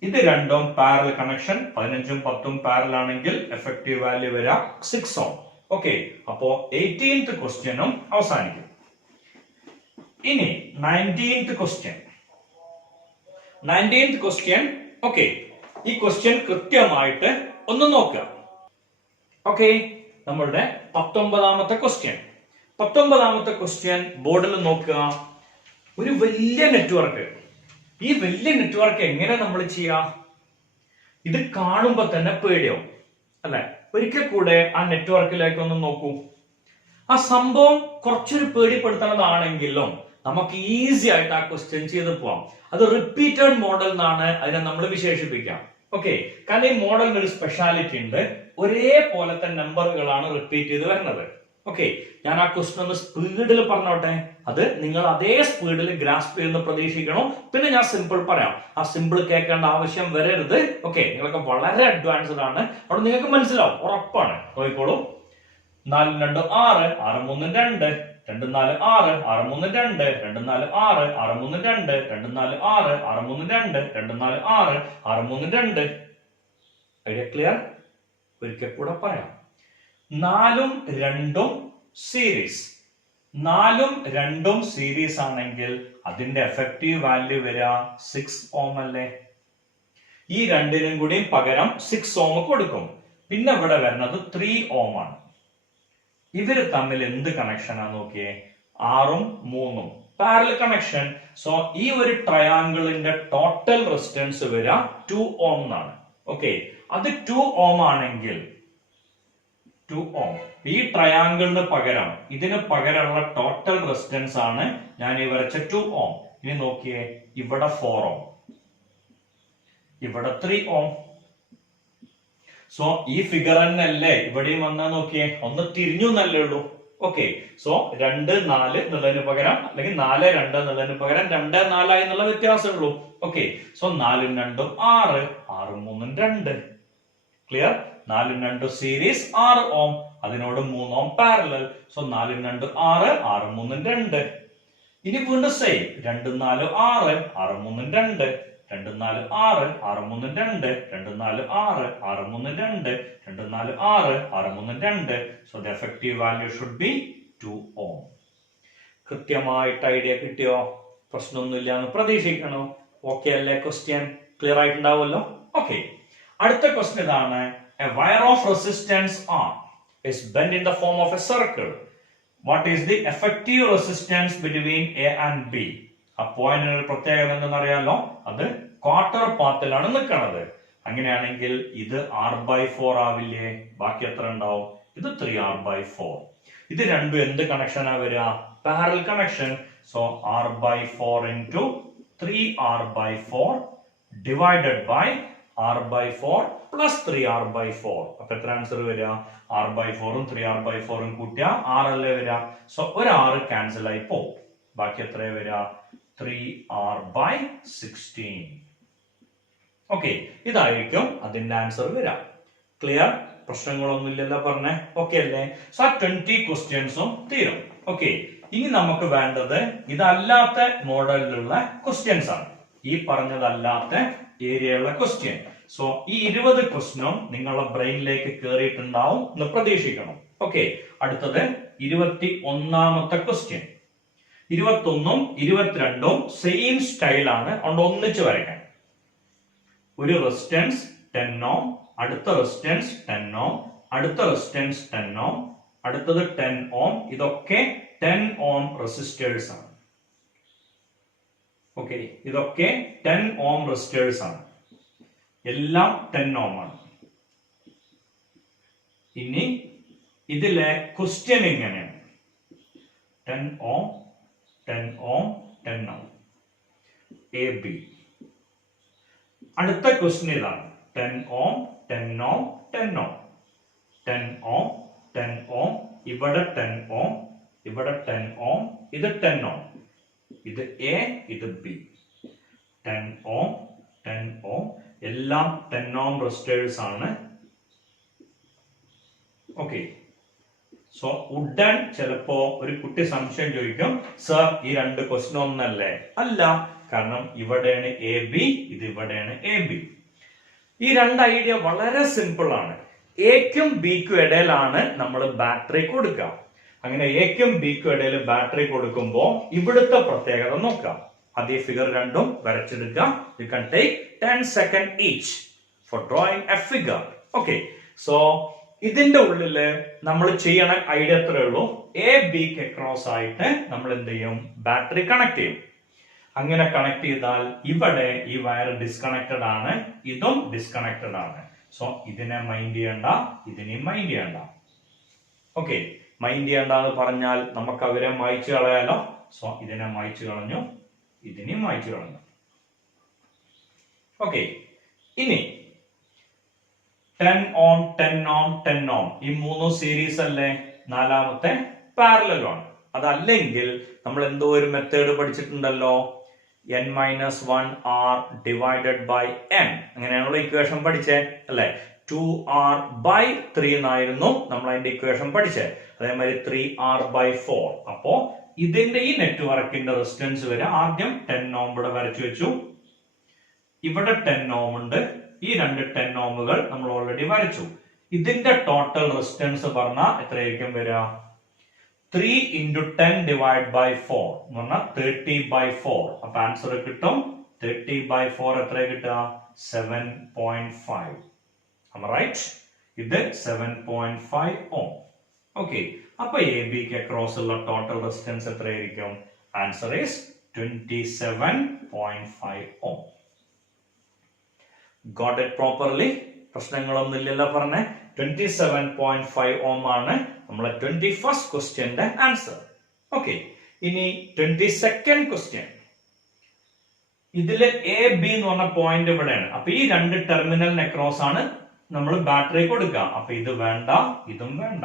ഇത് രണ്ടും പാരലൽ കണക്ഷൻ. 15ഉം 10ഉം പാരലൽ ആണെങ്കിൽ എഫക്റ്റീവ് വാല്യൂ വരിക 6 ഓം. ഓക്കെ, അപ്പോ 18th ക്വസ്റ്റ്യനും അവസാനിക്കും. ഇനി 19th question. 19th question. Okay, ഈ ക്വസ്റ്റ്യൻ കൃത്യമായിട്ട് ഒന്ന് നോക്കുക. ഓക്കെ, നമ്മളുടെ 19ാമത്തെ ക്വസ്റ്റ്യൻ. 19ാമത്തെ ക്വസ്റ്റ്യൻ ബോർഡിൽ നോക്കുക. ഒരു വലിയ നെറ്റ്വർക്ക്. ഈ വലിയ നെറ്റ്വർക്ക് എങ്ങനെ നമ്മൾ ചെയ്യാ? ഇത് കാണുമ്പോ തന്നെ പേടിയാവും അല്ലെ? ഒരിക്കൽ കൂടെ ആ നെറ്റ്വർക്കിലേക്ക് ഒന്ന് നോക്കൂ. ആ സംഭവം കുറച്ചൊരു പേടിപ്പെടുത്തുന്നതാണെങ്കിലും നമുക്ക് ഈസി ആയിട്ട് ആ ക്വസ്റ്റ്യൻ ചെയ്ത് പോവാം. അത് റിപ്പീറ്റഡ് മോഡൽ എന്നാണ് അതിനെ നമ്മൾ വിശേഷിപ്പിക്കാം. ഓക്കെ, കാരണം ഈ മോഡലിന് ഒരു സ്പെഷ്യാലിറ്റി ഉണ്ട്. ഒരേപോലത്തെ നമ്പറുകളാണ് റിപ്പീറ്റ് ചെയ്ത് വരുന്നത്. ഓക്കെ, ഞാൻ ആ ക്വസ്റ്റ്യൻ ഒന്ന് സ്പീഡിൽ പറഞ്ഞോട്ടെ. അത് നിങ്ങൾ അതേ സ്പീഡിൽ ഗ്രാസ്പ് ചെയ്യുന്ന പ്രതീക്ഷിക്കണം. പിന്നെ ഞാൻ സിമ്പിൾ പറയാം. ആ സിമ്പിൾ കേൾക്കേണ്ട ആവശ്യം വരരുത്. ഓക്കെ, നിങ്ങളൊക്കെ വളരെ അഡ്വാൻസ്ഡ് ആണ്. അവിടെ നിങ്ങൾക്ക് മനസ്സിലാവും, ഉറപ്പാണ്. നോക്കിക്കോളൂ. 4ഉം 2ഉം 6, 6ഉം 3ഉം 2, 2ഉം 4ഉം 6, 6ഉം 3ഉം 2, 2ഉം 4ഉം 6, 6ഉം 3ഉം 2, 2ഉം 4ഉം 6, 6ഉം 3ഉം 2, 2ഉം 4ഉം 6, 6ഉം 3ഉം 2. Idea clear? ഒരിക്കൽ കൂടെ പറയാം. 4ഉം 2ഉം സീരീസ്. 4ഉം 2ഉം സീരീസ് ആണെങ്കിൽ അതിന്റെ എഫക്റ്റീവ് വാല്യൂ വരിക 6 ഓം അല്ലേ? ഈ രണ്ടിനും കൂടി പകരം 6 ഓം കൊടുക്കും. പിന്നെ ഇവിടെ വരുന്നത് 3 ഓം ആണ്. ഇവര് തമ്മിൽ എന്ത് കണക്ഷനാ നോക്കിയേ? 6ഉം 3ഉം പാരലൽ കണക്ഷൻ. സോ ഈ ഒരു ട്രയാങ്കിളിന്റെ ടോട്ടൽ റെസിസ്റ്റൻസ് വരിക 2 ഓം എന്നാണ്. ഓക്കെ, അത് 2 ഓം ആണെങ്കിൽ 2 ഓം. ഈ ട്രയാങ്കിളിന് പകരം ഇതിന് പകരമുള്ള ടോട്ടൽ റെസിസ്റ്റൻസ് ആണ് ഞാൻ ഈ വരച്ച 2 ഓം. ഇനി നോക്കിയേ, ഇവിടെ 4 ഓം, ഇവിടെ 3 ഓം. സോ ഈ ഫിഗർ തന്നെ അല്ലേ ഇവിടെയും വന്നാ നോക്കിയേ, ഒന്ന് തിരിഞ്ഞു എന്നല്ലേ ഉള്ളൂ. ഓക്കെ, സോ 2 4 എന്നുള്ളതിന് പകരം, അല്ലെങ്കിൽ 4 2 എന്നുള്ളതിന് പകരം 2 4 എന്നുള്ള വ്യത്യാസമേ ഉള്ളൂ. ഓക്കെ, സോ 4ഉം 2ഉം 6, 6ഉം 3ഉം 2. ക്ലിയർ? 4ഉം 2ഉം സീരീസ് 6 ഓം, അതിനോട് 3 ഓം പാരലൽ. സോ 4ഉം 2ഉം 6, 6ഉം 3ഉം 2. ഇനി വീണ്ടും സെയിം, 2ഉം 4ഉം 6, 6ഉം 3ഉം 2, 2 4 6 6 3 2 2 4 6 6 3 2 2 4 6 6 3 2. So the effective value should be 2 ohm. കൃത്യമായിട്ട് ഐഡിയ കിട്ടിയോ? പ്രശ്നമൊന്നുമില്ല എന്ന് പ്രതീക്ഷിക്കണം. ഓക്കെ അല്ലേ? ക്വസ്റ്റ്യൻ ക്ലിയർ ആയിട്ടുണ്ടാവുമല്ലോ. ഓക്കെ, അടുത്ത ക്വസ്റ്റ്യൻ ഇതാണ്. A wire of resistance R is bent in the form of a circle. What is the effective resistance between A and B? ആ പോയിന്റിന് ഒരു പ്രത്യേകത എന്തെന്നറിയാലോ, അത് ക്വാർട്ടർ പാത്തിലാണ് നിൽക്കുന്നത്. അങ്ങനെയാണെങ്കിൽ ഇത് R/4 ആവില്ലേ? ബാക്കി എത്ര ഉണ്ടാവും? ഇത് 3R/4. ഇത് രണ്ടും എന്ത് കണക്ഷനാ വരിക? Parallel connection. So R/4 into 3R/4 divided by R/4 plus 3R/4. അപ്പൊ എത്ര ആൻസർ വരിക? R/4 3R/4 കൂട്ടിയ R അല്ലേ വരിക. സോ ഒരു R ക്യാൻസൽ ആയി പോകും. ബാക്കി എത്ര വരിക? 3R/16. ഓക്കെ, ഇതായിരിക്കും അതിന്റെ ആൻസർ വരിക. ക്ലിയർ? പ്രശ്നങ്ങളൊന്നുമില്ലല്ലോ പറഞ്ഞേ? ഓക്കെ അല്ലേ? സോ 20 ക്വസ്റ്റ്യൻസും തീരും. ഓക്കെ, ഇനി നമുക്ക് വേണ്ടത് ഇതല്ലാത്ത മോഡലിലുള്ള ക്വസ്റ്റ്യൻസ് ആണ്. ഈ പറഞ്ഞതല്ലാത്ത ഏരിയയുള്ള ക്വസ്റ്റ്യൻ. സോ ഈ 20 ക്വസ്റ്റ്യനും നിങ്ങളുടെ ബ്രെയിനിലേക്ക് കയറിയിട്ടുണ്ടാവും എന്ന് പ്രതീക്ഷിക്കണം. ഓക്കെ, അടുത്തത് 21ാമത്തെ ക്വസ്റ്റ്യൻ. 21ഉം 22ഉം സെയിം സ്റ്റൈലാണ്, അതുകൊണ്ട് ഒന്നിച്ച് വരയ്ക്കാം. ഒരു റെസിസ്റ്റൻസ് 10 ohm, അടുത്ത റെസിസ്റ്റൻസ് 10 ohm, അടുത്ത റെസിസ്റ്റൻസ് 10 ohm, അടുത്തത് 10 ohm. ഇതൊക്കെ 10 ohm റെസിസ്റ്റേഴ്സ് ആണ്. ഓക്കെ, ഇതൊക്കെ 10 ohm റെസിസ്റ്റേഴ്സ് ആണ്. എല്ലാം 10 ohm ആണ്. ഇനി ഇതിലെ ക്വസ്റ്റ്യൻ ഇങ്ങനെയാണ്: 10 ohm 10 ohm 10 ohm A B. അടുത്ത ക്വസ്റ്റ്യൻ ഇതാണ്: 10 ohm 10 ohm 10 ohm 10 ohm 10 ohm. ഇവിടെ 10 ohm, ഇവിടെ 10 ohm, ഇത് 10 ohm, ഇത് എ, ഇത് ബി. 10 ohm 10 ohm എല്ലാം 10 ohm റെസിസ്റ്റേഴ്സ് ആണ്. ഓക്കെ, സോ ഉടൻ ചിലപ്പോ ഒരു കുട്ടി സംശയം ചോദിക്കും, സർ ഈ രണ്ട് ക്വസ്റ്റ്യൻ ഒന്നല്ലേ? അല്ല, കാരണം ഇവിടെയാണ് എ ബി, ഇത് ഇവിടെയാണ് എ ബി. ഈ രണ്ട് ഐഡിയ വളരെ സിമ്പിൾ ആണ്. എക്കും ബിക്കും ഇടയിലാണ് നമ്മൾ ബാറ്ററി കൊടുക്കുക. അങ്ങനെ എക്കും ബിക്കും ഇടയിൽ ബാറ്ററി കൊടുക്കുമ്പോൾ ഇവിടുത്തെ പ്രത്യേകത നോക്കാം. അതേ ഫിഗർ രണ്ടും വരച്ചെടുക്കുക. You can take 10 seconds each for drawing a figure. Okay, so ഇതിന്റെ ഉള്ളില് നമ്മൾ ചെയ്യണ ഐഡിയ എത്രയേ ഉള്ളൂ. എ ബിക്ക് അക്രോസ് ആയിട്ട് നമ്മൾ എന്ത് ചെയ്യും? ബാറ്ററി കണക്ട് ചെയ്യും. അങ്ങനെ കണക്ട് ചെയ്താൽ ഇവിടെ ഈ വയർ ഡിസ്കണക്റ്റഡ് ആണ്, ഇതും ഡിസ്കണക്റ്റഡ് ആണ്. സോ ഇതിനെ മൈൻഡ് ചെയ്യണ്ട, ഇതിനെയും മൈൻഡ് ചെയ്യണ്ട. ഓക്കെ, മൈൻഡ് ചെയ്യണ്ട എന്ന് പറഞ്ഞാൽ നമുക്ക് അവരെ മായ്ച്ചു കളയാലോ. സോ ഇതിനെ മായ്ച്ചു കളഞ്ഞു, ഇതിനെയും മായ്ച്ചു കളഞ്ഞു. ഓക്കെ, ഇനി 10 ohm 10 ohm 10 ohm ഈ മൂന്നും സീരീസ് അല്ലേ? നാലാമത്തെ പാരലൽ ആണ്. അതല്ലെങ്കിൽ നമ്മൾ എന്തോ ഒരു മെത്തേഡ് പഠിച്ചിട്ടുണ്ടല്ലോ, n-1 r divided by n. അങ്ങനെയാണല്ലോ ഇക്വേഷൻ പഠിച്ചേ അല്ലെ? 2r/3 എന്നായിരുന്നു നമ്മൾ അതിന്റെ ഇക്വേഷൻ പഠിച്ചേ. അതേമാതിരി 3r/4. അപ്പോ ഇതിന്റെ ഈ നെറ്റ്വർക്കിന്റെ റെസിസ്റ്റൻസ് വരെ ആദ്യം 10 ohm ഇവിടെ വരച്ചു വെച്ചു. ഇവിടെ 10 ohm ഉണ്ട്. ഈ രണ്ട് 10 ohമുകൾ നമ്മൾ ഓൾറെഡി വരച്ചു. ഇതിന്റെ ടോട്ടൽ റെസിസ്റ്റൻസ് പറഞ്ഞാൽ എത്രയായിരിക്കും വരിക? 3 into 10 divided by 4 എന്ന് പറഞ്ഞാൽ 30/4. അപ്പൊ ആൻസർ കിട്ടും 30/4 എത്ര കിട്ടുക? 7.5. റൈറ്റ്? ഇത് 7.5 ohm. ഓക്കെ, അപ്പൊ എ ബിക്ക് അക്രോസ് ഉള്ള ടോട്ടൽ റെസിസ്റ്റൻസ് എത്രയായിരിക്കും? Answer is 27.5 ohm. Got it properly? പ്രശ്നങ്ങളൊന്നും ഇല്ലല്ലോ പറഞ്ഞേ? 27.5 ohm ആണ് നമ്മളെ 21st ക്വസ്റ്റ്യന്റെ ആൻസർ. ഓക്കെ, ഇനി 22nd ക്വസ്റ്റ്യൻ. ഇതില് എ ബി എന്ന് പറഞ്ഞ പോയിന്റ് ഇവിടെയാണ്. അപ്പൊ ഈ രണ്ട് ടെർമിനലിന് അക്രോസ് ആണ് നമ്മൾ ബാറ്ററി കൊടുക്കുക. അപ്പൊ ഇത് വേണ്ട, ഇതും വേണ്ട.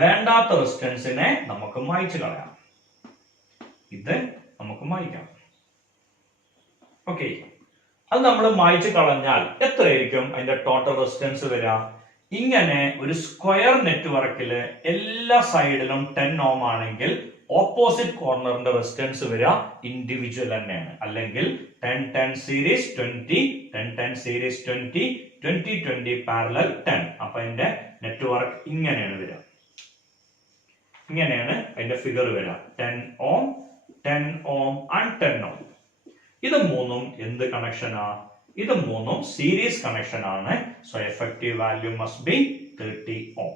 വേണ്ടാത്ത റെസിസ്റ്റൻസിനെ നമുക്ക് മായ്ച്ചു കളയാം. ഇത് നമുക്ക് മായ്ക്കാം. ഓക്കെ, അത് നമ്മൾ മായ്ച്ചു കളഞ്ഞാൽ എത്രയായിരിക്കും അതിന്റെ ടോട്ടൽ റെസിസ്റ്റൻസ് വരിക? ഇങ്ങനെ ഒരു സ്ക്വയർ നെറ്റ്വർക്കില് എല്ലാ സൈഡിലും 10 ohm ആണെങ്കിൽ ഓപ്പോസിറ്റ് കോർണറിന്റെ റെസിസ്റ്റൻസ് വരിക ഇൻഡിവിജ്വൽ തന്നെയാണ്. അല്ലെങ്കിൽ 10-10 സീരീസ് 20, 10-10 സീരീസ് 20, 20-20 പാരലൽ 10. അപ്പൊ അതിന്റെ നെറ്റ്വർക്ക് ഇങ്ങനെയാണ് വരിക. ഇങ്ങനെയാണ് അതിന്റെ ഫിഗർ വരിക. 10 ohm, 10 ohm and 10 ohm. ഇത് മൂന്നും എന്ത് കണക്ഷനാ? ഇത് മൂന്നും സീരീസ് കണക്ഷൻ ആണ്. So effective value must B 30 ohm.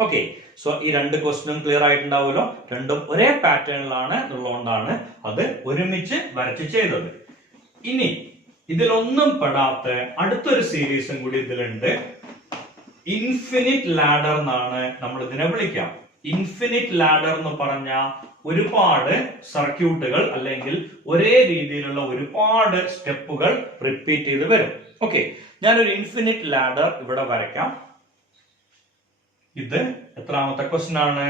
Okay, so ഈ രണ്ട് ക്വസ്റ്റ്യനും ക്ലിയർ ആയിട്ടുണ്ടാവുമല്ലോ. രണ്ടും ഒരേ പാറ്റേണിലാണ് ഉള്ളതുകൊണ്ടാണ് അത് ഒരുമിച്ച് വരച്ച് ചെയ്തത്. ഇനി ഇതിലൊന്നും പെടാത്ത അടുത്തൊരു സീരീസും കൂടി ഇതിലുണ്ട്. ഇൻഫിനിറ്റ് ലാഡർ എന്നാണ് നമ്മൾ ഇതിനെ വിളിക്കാം. ഇൻഫിനിറ്റ് ലാഡർ എന്ന് പറഞ്ഞ ഒരുപാട് സർക്യൂട്ടുകൾ അല്ലെങ്കിൽ ഒരേ രീതിയിലുള്ള ഒരുപാട് സ്റ്റെപ്പുകൾ റിപ്പീറ്റ് ചെയ്ത് വരും. ഓക്കെ, ഞാനൊരു ഇൻഫിനിറ്റ് ലാഡർ ഇവിടെ വരയ്ക്കാം. ഇത് എത്രാമത്തെ ക്വസ്റ്റ്യൻ ആണ്?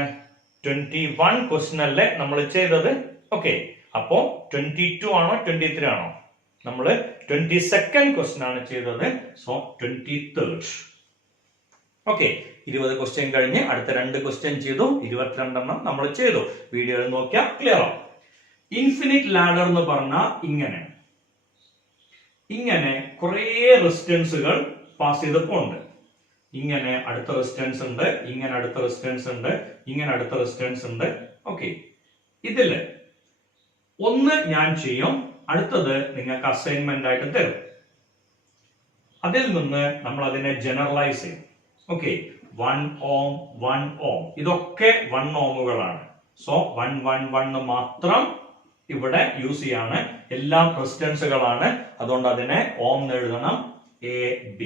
21 ക്വസ്റ്റ്യൻ അല്ലേ നമ്മൾ ചെയ്തത്? ഓക്കെ, അപ്പോ 22 ആണോ 23 ആണോ? നമ്മൾ 22nd ക്വസ്റ്റ്യൻ ആണ് ചെയ്തത്. So 23rd. ഓക്കെ, 20 ക്വസ്റ്റ്യൻ കഴിഞ്ഞ് അടുത്ത 2 ക്വസ്റ്റ്യൻ ചെയ്തു. 22 നമ്മൾ ചെയ്തു. വീഡിയോയിൽ നോക്കിയാൽ ക്ലിയർ ആവും. ഇൻഫിനിറ്റ് ലാഡർ എന്ന് പറഞ്ഞാൽ ഇങ്ങനെ കുറെ റെസിസ്റ്റൻസുകൾ പാസ് ചെയ്തപ്പോ ഉണ്ട്. ഇങ്ങനെ അടുത്ത റെസിസ്റ്റൻസ് ഉണ്ട്, ഇങ്ങനെ അടുത്ത റെസിസ്റ്റൻസ് ഉണ്ട്, ഇങ്ങനെ അടുത്ത റെസിസ്റ്റൻസ് ഉണ്ട്. ഓക്കെ, ഇതില് ഒന്ന് ഞാൻ ചെയ്യും, അടുത്തത് നിങ്ങൾക്ക് അസൈൻമെന്റ് ആയിട്ട് തരും. അതിൽ നിന്ന് നമ്മൾ അതിനെ ജനറലൈസ് ചെയ്യും. ഓക്കെ, 1 ohm 1 ohm ഇതൊക്കെ 1 ohമുകളാണ്. സോ 1 1 1 മാത്രം ഇവിടെ യൂസ് ചെയ്യാണ്. എല്ലാം റെസിസ്റ്റൻസുകളാണ്. അതുകൊണ്ട് അതിനെ ഓം എഴുതണം AB.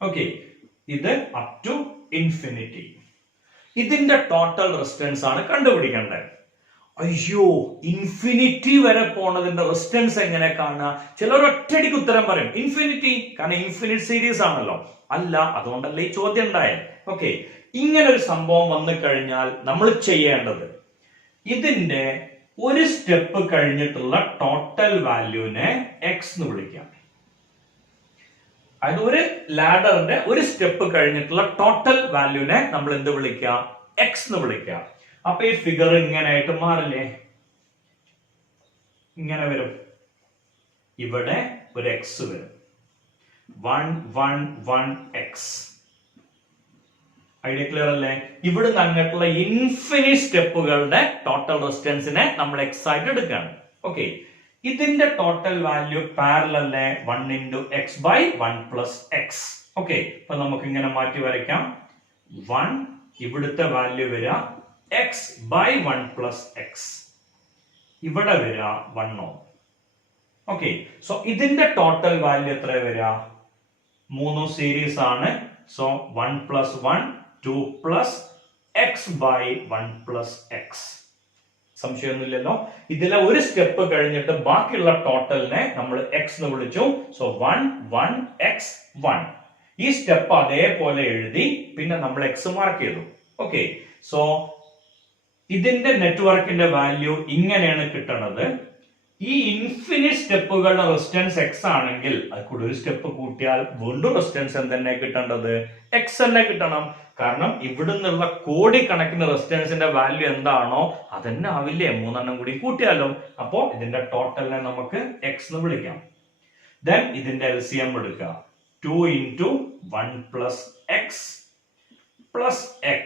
ഓക്കെ, ഇത് അപ് ടു ഇൻഫിനിറ്റി. ഇതിന്റെ ടോട്ടൽ റെസിസ്റ്റൻസ് ആണ് കണ്ടുപിടിക്കേണ്ടത്. അയ്യോ, ഇൻഫിനിറ്റി വരെ പോണതിന്റെ റെസിസ്റ്റൻസ് എങ്ങനെ കാണുക? ചിലർ ഒറ്റയടിക്ക് ഉത്തരം പറയും ഇൻഫിനിറ്റി, കാരണം ഇൻഫിനിറ്റ് സീരീസ് ആണല്ലോ. അല്ല, അതുകൊണ്ടല്ലേ ഈ ചോദ്യം ഉണ്ടായത്. ഓക്കെ, ഇങ്ങനെ ഒരു സംഭവം വന്നു കഴിഞ്ഞാൽ നമ്മൾ ചെയ്യേണ്ടത് ഇതിന്റെ ഒരു സ്റ്റെപ്പ് കഴിഞ്ഞിട്ടുള്ള ടോട്ടൽ വാല്യൂവിനെ എക്സ് എന്ന് വിളിക്കാം. അതായത് ഒരു ലാഡറിന്റെ ഒരു സ്റ്റെപ്പ് കഴിഞ്ഞിട്ടുള്ള ടോട്ടൽ വാല്യൂവിനെ നമ്മൾ എന്ത് വിളിക്കാം? എക്സ് എന്ന് വിളിക്കാം. അപ്പൊ ഈ ഫിഗർ ഇങ്ങനെ ആയിട്ട് മാറില്ലേ? ഇങ്ങനെ വരും. ഇവിടെ ഒരു എക്സ് വരും. 1 1 1 എക്സ്. ഐഡിയ ക്ലിയർ അല്ലേ? ഇവിടുന്ന് അങ്ങോട്ടുള്ള ഇൻഫിനിറ്റ് സ്റ്റെപ്പുകളുടെ ടോട്ടൽ റെസിസ്റ്റൻസിനെ നമ്മൾ എക്സ് ആയിട്ട് എടുക്കുകയാണ്. ഓക്കെ, ഇതിന്റെ total value parallel 1 into x by 1 plus x. Okay, അപ്പൊ നമുക്ക് ഇങ്ങനെ മാറ്റി വരയ്ക്കാം. 1 ഇവിടുത്തെ വാല്യൂ വരിക x by 1 plus x. ഇവിടെ വരിക 1 ohm. ഓക്കെ, സോ ഇതിന്റെ ടോട്ടൽ വാല്യൂ എത്ര വരിക? 3 സീരീസ് ആണ്. So 1 plus 1 2 plus x by 1 plus x. സംശയമൊന്നുമില്ലല്ലോ. ഇതിലെ ഒരു സ്റ്റെപ്പ് കഴിഞ്ഞിട്ട് ബാക്കിയുള്ള ടോട്ടലിനെ നമ്മൾ എക്സ് എന്ന് വിളിച്ചു. So 1 1 x 1. ഈ സ്റ്റെപ്പ് അതേപോലെ എഴുതി പിന്നെ നമ്മൾ എക്സ് മാർക്ക് ചെയ്തു. ഓക്കെ, സോ ഇതിന്റെ നെറ്റ്വർക്കിന്റെ വാല്യൂ ഇങ്ങനെയാണ് കിട്ടുന്നത്. ഈ ഇൻഫിനിറ്റ് സ്റ്റെപ്പുകളുടെ റെസിസ്റ്റൻസ് എക്സ് ആണെങ്കിൽ അത് കൂടെ ഒരു സ്റ്റെപ്പ് കൂട്ടിയാൽ വീണ്ടും റെസിസ്റ്റൻസ് എന്തെന്നെ കിട്ടേണ്ടത്? എക്സ് തന്നെ കിട്ടണം. കാരണം ഇവിടുന്നുള്ള കോടിക്കണക്കിന് റെസിസ്റ്റൻസിന്റെ വാല്യൂ എന്താണോ അതന്നെ ആവില്ലേ 3 കൂടി കൂട്ടിയാലോ. അപ്പോ ഇതിന്റെ ടോട്ടലിനെ നമുക്ക് എക്സ് എന്ന് വിളിക്കാം. ദെൻ ഇതിന്റെ LCM എടുക്കുക. 2 into 1 plus x plus x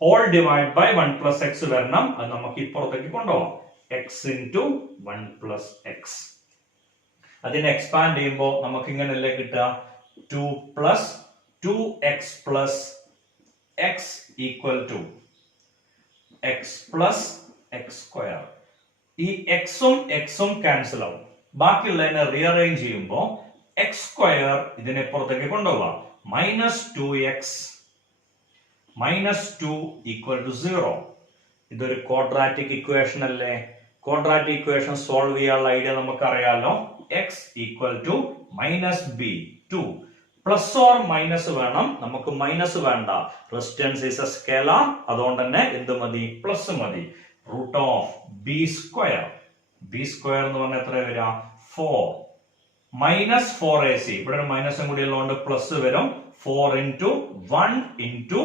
whole divided by 1 plus x വരണം. അത് നമുക്ക് ഇപ്പുറത്തേക്ക് കൊണ്ടുപോകാം. x into 1 plus x. അതിനെ എക്സ്പാൻഡ് ചെയ്യുമ്പോൾ നമുക്ക് ഇങ്ങനെയല്ലേ കിട്ടുക? 2 plus 2x plus x equal to x plus x square. ഈ എക്സും എക്സും ക്യാൻസൽ ആവും. ബാക്കിയുള്ളതിനെ റീഅറേഞ്ച് ചെയ്യുമ്പോൾ എക്സ് സ്ക്വയർ ഇതിനെ പുറത്തേക്ക് കൊണ്ടുപോവാം. -2x -2 equal to 0. ഇതൊരു ക്വാഡ്രാറ്റിക് ഇക്വേഷൻ അല്ലേ? ക്വാഡ്രാറ്റിക് ഇക്വേഷൻ സോൾവ് ചെയ്യാനുള്ള ഐഡിയ നമുക്ക് അറിയാലോ. x equal to -b2. Plus or minus വേണം, നമുക്ക് മൈനസ് വേണ്ട. റെസിസ്റ്റൻസ് ഈസ് എ സ്കേലാർ, അതുകൊണ്ട് തന്നെ എന്ത് മതി? പ്ലസ് മതി. √b². b² എന്ന് പറഞ്ഞാൽ എത്ര വരിക? 4 -4ac. ഇവിടെ ഒരു മൈനസും കൂടി ഉള്ളതുകൊണ്ട് പ്ലസ് വരും. 4 into 1 into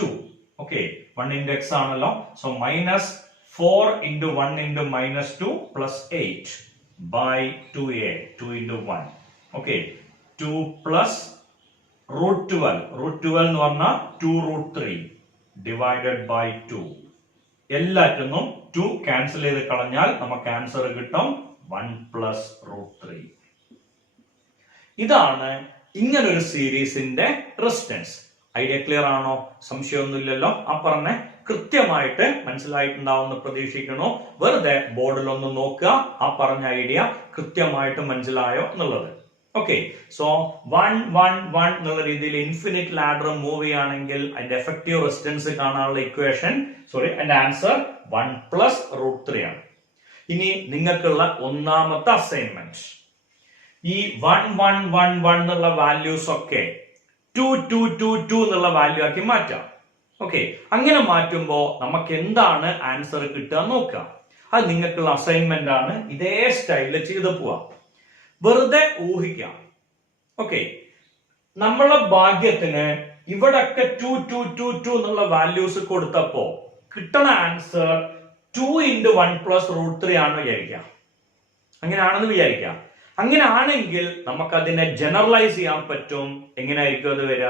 2. Okay 1 into x ആണല്ലോ. So minus 4 into 1 into minus 2 plus 8 by 2a 2 into 1. Okay 2 plus root 12. root 12 എന്ന് പറഞ്ഞാൽ 2 root 3 divided by 2. എല്ലാറ്റിനും 2 ക്യാൻസൽ ചെയ്ത് കളഞ്ഞാൽ നമുക്ക് ആൻസർ കിട്ടും 1 plus root 3. ഇതാണ് ഇങ്ങനൊരു സീരീസിന്റെ റെസിസ്റ്റൻസ്. ഐഡിയ ക്ലിയർ ആണോ? സംശയമൊന്നുമില്ലല്ലോ? ആ പറഞ്ഞ കൃത്യമായിട്ട് മനസ്സിലായിട്ടുണ്ടാവുമെന്ന് പ്രതീക്ഷിക്കണോ? വെറുതെ ബോർഡിൽ ഒന്ന് നോക്കുക, ആ പറഞ്ഞ ഐഡിയ കൃത്യമായിട്ട് മനസ്സിലായോ എന്നുള്ളത്. ഓക്കെ, സോ 1 1 1 എന്നുള്ള രീതിയിൽ ഇൻഫിനിറ്റ് ലാഡർ മൂവ് ചെയ്യുകയാണെങ്കിൽ അതിന്റെ എഫക്റ്റീവ് റെസിസ്റ്റൻസ് കാണാനുള്ള ഇക്വേഷൻ അതിന്റെ ആൻസർ 1 plus root 3 ആണ്. ഇനി നിങ്ങൾക്കുള്ള ഒന്നാമത്തെ അസൈൻമെന്റ്, ഈ 1 1 1 1 എന്നുള്ള വാല്യൂസ് ഒക്കെ 2 2 2 2 എന്നുള്ള വാല്യൂ ആക്കി മാറ്റാം. ഓക്കെ, അങ്ങനെ മാറ്റുമ്പോ നമുക്ക് എന്താണ് ആൻസർ കിട്ടുക നോക്കാം. അത് നിങ്ങൾക്കുള്ള അസൈൻമെന്റ് ആണ്. ഇതേ സ്റ്റൈലിൽ ചെയ്ത് പോവാം. വെറുതെ ഊഹിക്കാം. ഓക്കെ, നമ്മളെ ഭാഗ്യത്തിന് ഇവിടൊക്കെ 2 2 2 2 എന്നുള്ള വാല്യൂസ് കൊടുത്തപ്പോ കിട്ടണ ആൻസർ 2 into 1 plus root 3 ആണെന്ന് വിചാരിക്കാം. അങ്ങനെയാണെന്ന് വിചാരിക്കാം. അങ്ങനെ ആണെങ്കിൽ നമുക്ക് അതിനെ ജനറലൈസ് ചെയ്യാൻ പറ്റും. എങ്ങനെയായിരിക്കും അത് വരിക?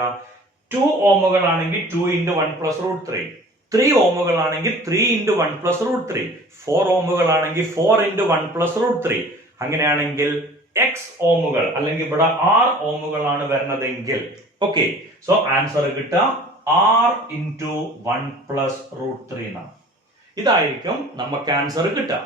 2 ഓമുകളാണെങ്കിൽ 2 into 1 plus root 3, 3 ഓമുകളാണെങ്കിൽ 3 into 1 plus root 3, 4 ഓമുകളാണെങ്കിൽ 4 into 1 plus root 3. അങ്ങനെയാണെങ്കിൽ x ഓമുകൾ അല്ലെങ്കിൽ ഇവിടെ r ഓമുകളാണ് വരുന്നതെങ്കിൽ ഓക്കെ, സോ ആൻസർ കിട്ടുക r into 1 plus root 3 എന്നാണ്. ഇതായിരിക്കും നമുക്ക് ആൻസർ കിട്ടുക.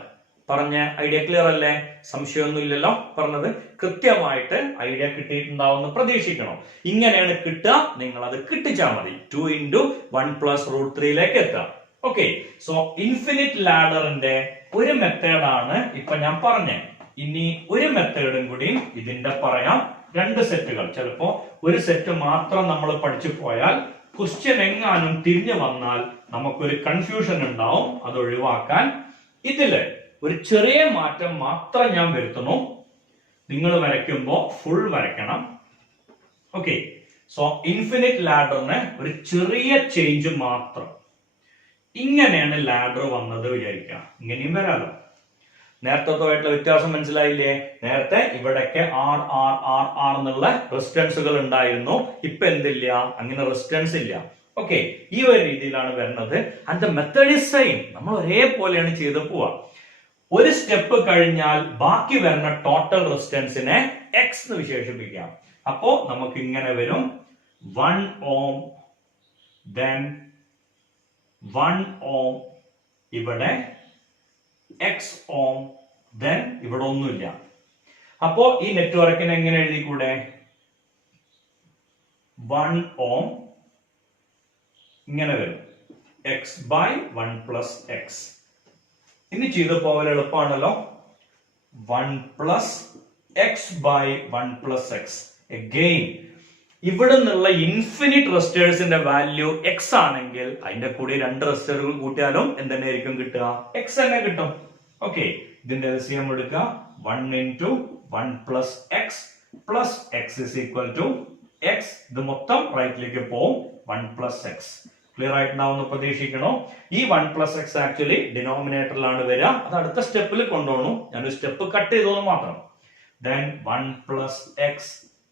പറഞ്ഞ ഐഡിയ ക്ലിയർ അല്ലേ? സംശയമൊന്നുമില്ലല്ലോ? പറഞ്ഞത് കൃത്യമായിട്ട് ഐഡിയ കിട്ടിയിട്ടുണ്ടാവുമെന്ന് പ്രതീക്ഷിക്കണം. ഇങ്ങനെയാണ് കിട്ടുക, നിങ്ങൾ അത് കിട്ടിച്ചാൽ മതി. 2 into 1 plus root 3ലേക്ക് എത്താം. ഓക്കെ, സോ ഇൻഫിനിറ്റ് ലാഡറിന്റെ ഒരു മെത്തേഡാണ് ഇപ്പൊ ഞാൻ പറഞ്ഞത്. ഇനി ഒരു മെത്തേഡും കൂടി ഇതിന്റെ പറയാം. 2 സെറ്റുകൾ. ചിലപ്പോ ഒരു സെറ്റ് മാത്രം നമ്മൾ പഠിച്ചു പോയാൽ ക്വസ്റ്റ്യൻ എങ്ങാനും തിരിഞ്ഞു വന്നാൽ നമുക്കൊരു കൺഫ്യൂഷൻ ഉണ്ടാവും. അത് ഒഴിവാക്കാൻ ഇതില് ഒരു ചെറിയ മാറ്റം മാത്രം ഞാൻ വരുത്തുന്നു. നിങ്ങൾ വരയ്ക്കുമ്പോ ഫുൾ വരയ്ക്കണം. ഓക്കെ, സോ ഇൻഫിനിറ്റ് ലാഡറിന് ഒരു ചെറിയ ചേഞ്ച് മാത്രം. ഇങ്ങനെയാണ് ലാഡർ വന്നത് വിചാരിക്കാം. ഇങ്ങനെയും വരാലോ. നേരത്തെ വ്യത്യാസം മനസ്സിലായില്ലേ? നേരത്തെ ഇവിടൊക്കെ ആർ ആർ ആർ ആർ എന്നുള്ള റെസിസ്റ്റൻസുകൾ ഉണ്ടായിരുന്നു. ഇപ്പൊ എന്തില്ല, അങ്ങനെ റെസിസ്റ്റൻസ് ഇല്ല. ഓക്കെ, ഈ ഒരു രീതിയിലാണ് വരുന്നത്. And the method is same. നമ്മൾ ഒരേപോലെയാണ് ചെയ്ത് പോവാ. ഒരു സ്റ്റെപ്പ് കഴിഞ്ഞാൽ ബാക്കി വരുന്ന ടോട്ടൽ റെസിസ്റ്റൻസിനെ എക്സ് എന്ന് വിശേഷിപ്പിക്കാം. അപ്പോ നമുക്ക് ഇങ്ങനെ വരും 1 ohm, then 1 ohm, ഇവിടെ x ohm, then ഇവിടെ ഒന്നുമില്ല. അപ്പോ ഈ നെറ്റ്വർക്കിനെ എങ്ങനെ എഴുതിക്കൂടെ? 1 ohm ഇങ്ങനെ വരും x by 1 plus x. ഇനി ചെയ്ത് പോകാൻ എളുപ്പമാണല്ലോ. 1 plus x by 1 plus x. Again, ഇവിടെ നിന്നുള്ള ഇൻഫിനിറ്റ് റെസിസ്റ്റേഴ്സിന്റെ വാല്യൂ x ആണെങ്കിൽ അതിന്റെ കൂടി 2 റെസിസ്റ്ററുകൾ കൂട്ടിയാലും എന്തെന്നായിരിക്കും കിട്ടുക? x തന്നെ കിട്ടും. ഓക്കെ, ഇതിന്റെ LCM എടുക്കുക. 1 into 1 plus x plus x is equal to x. ഇത് മൊത്തം റൈറ്റിലേക്ക് പോവും. 1 plus x. ക്ലിയർ ആയിട്ടുണ്ടാവുന്ന പ്രതീക്ഷിക്കണോ? ഈ 1 plus x ആക്ച്വലി ഡിനോമിനേറ്ററിലാണ് വരിക. അത് അടുത്ത സ്റ്റെപ്പിൽ കൊണ്ടുപോകണം. ഞാനൊരു സ്റ്റെപ്പ് കട്ട് ചെയ്തോന്ന് മാത്രം. Then 1 plus x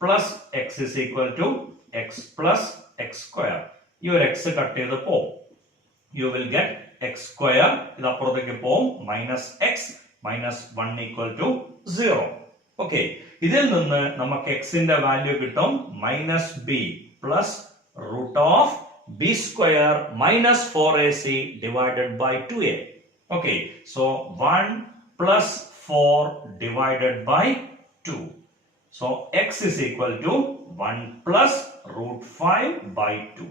plus x is equal to x plus x square. ഈ ഒരു x കട്ട് ചെയ്ത് പോവും. You will get x square. ഇത് അപ്പുറത്തേക്ക് പോവും. minus x minus 1 equal to 0. Okay, ഇതിൽ നിന്ന് നമുക്ക് x ന്റെ വാല്യൂ കിട്ടും minus b plus root of b square minus 4ac divided by 2a. Okay, so 1 plus 4 divided by 2. So x is equal to 1 plus root 5 by 2.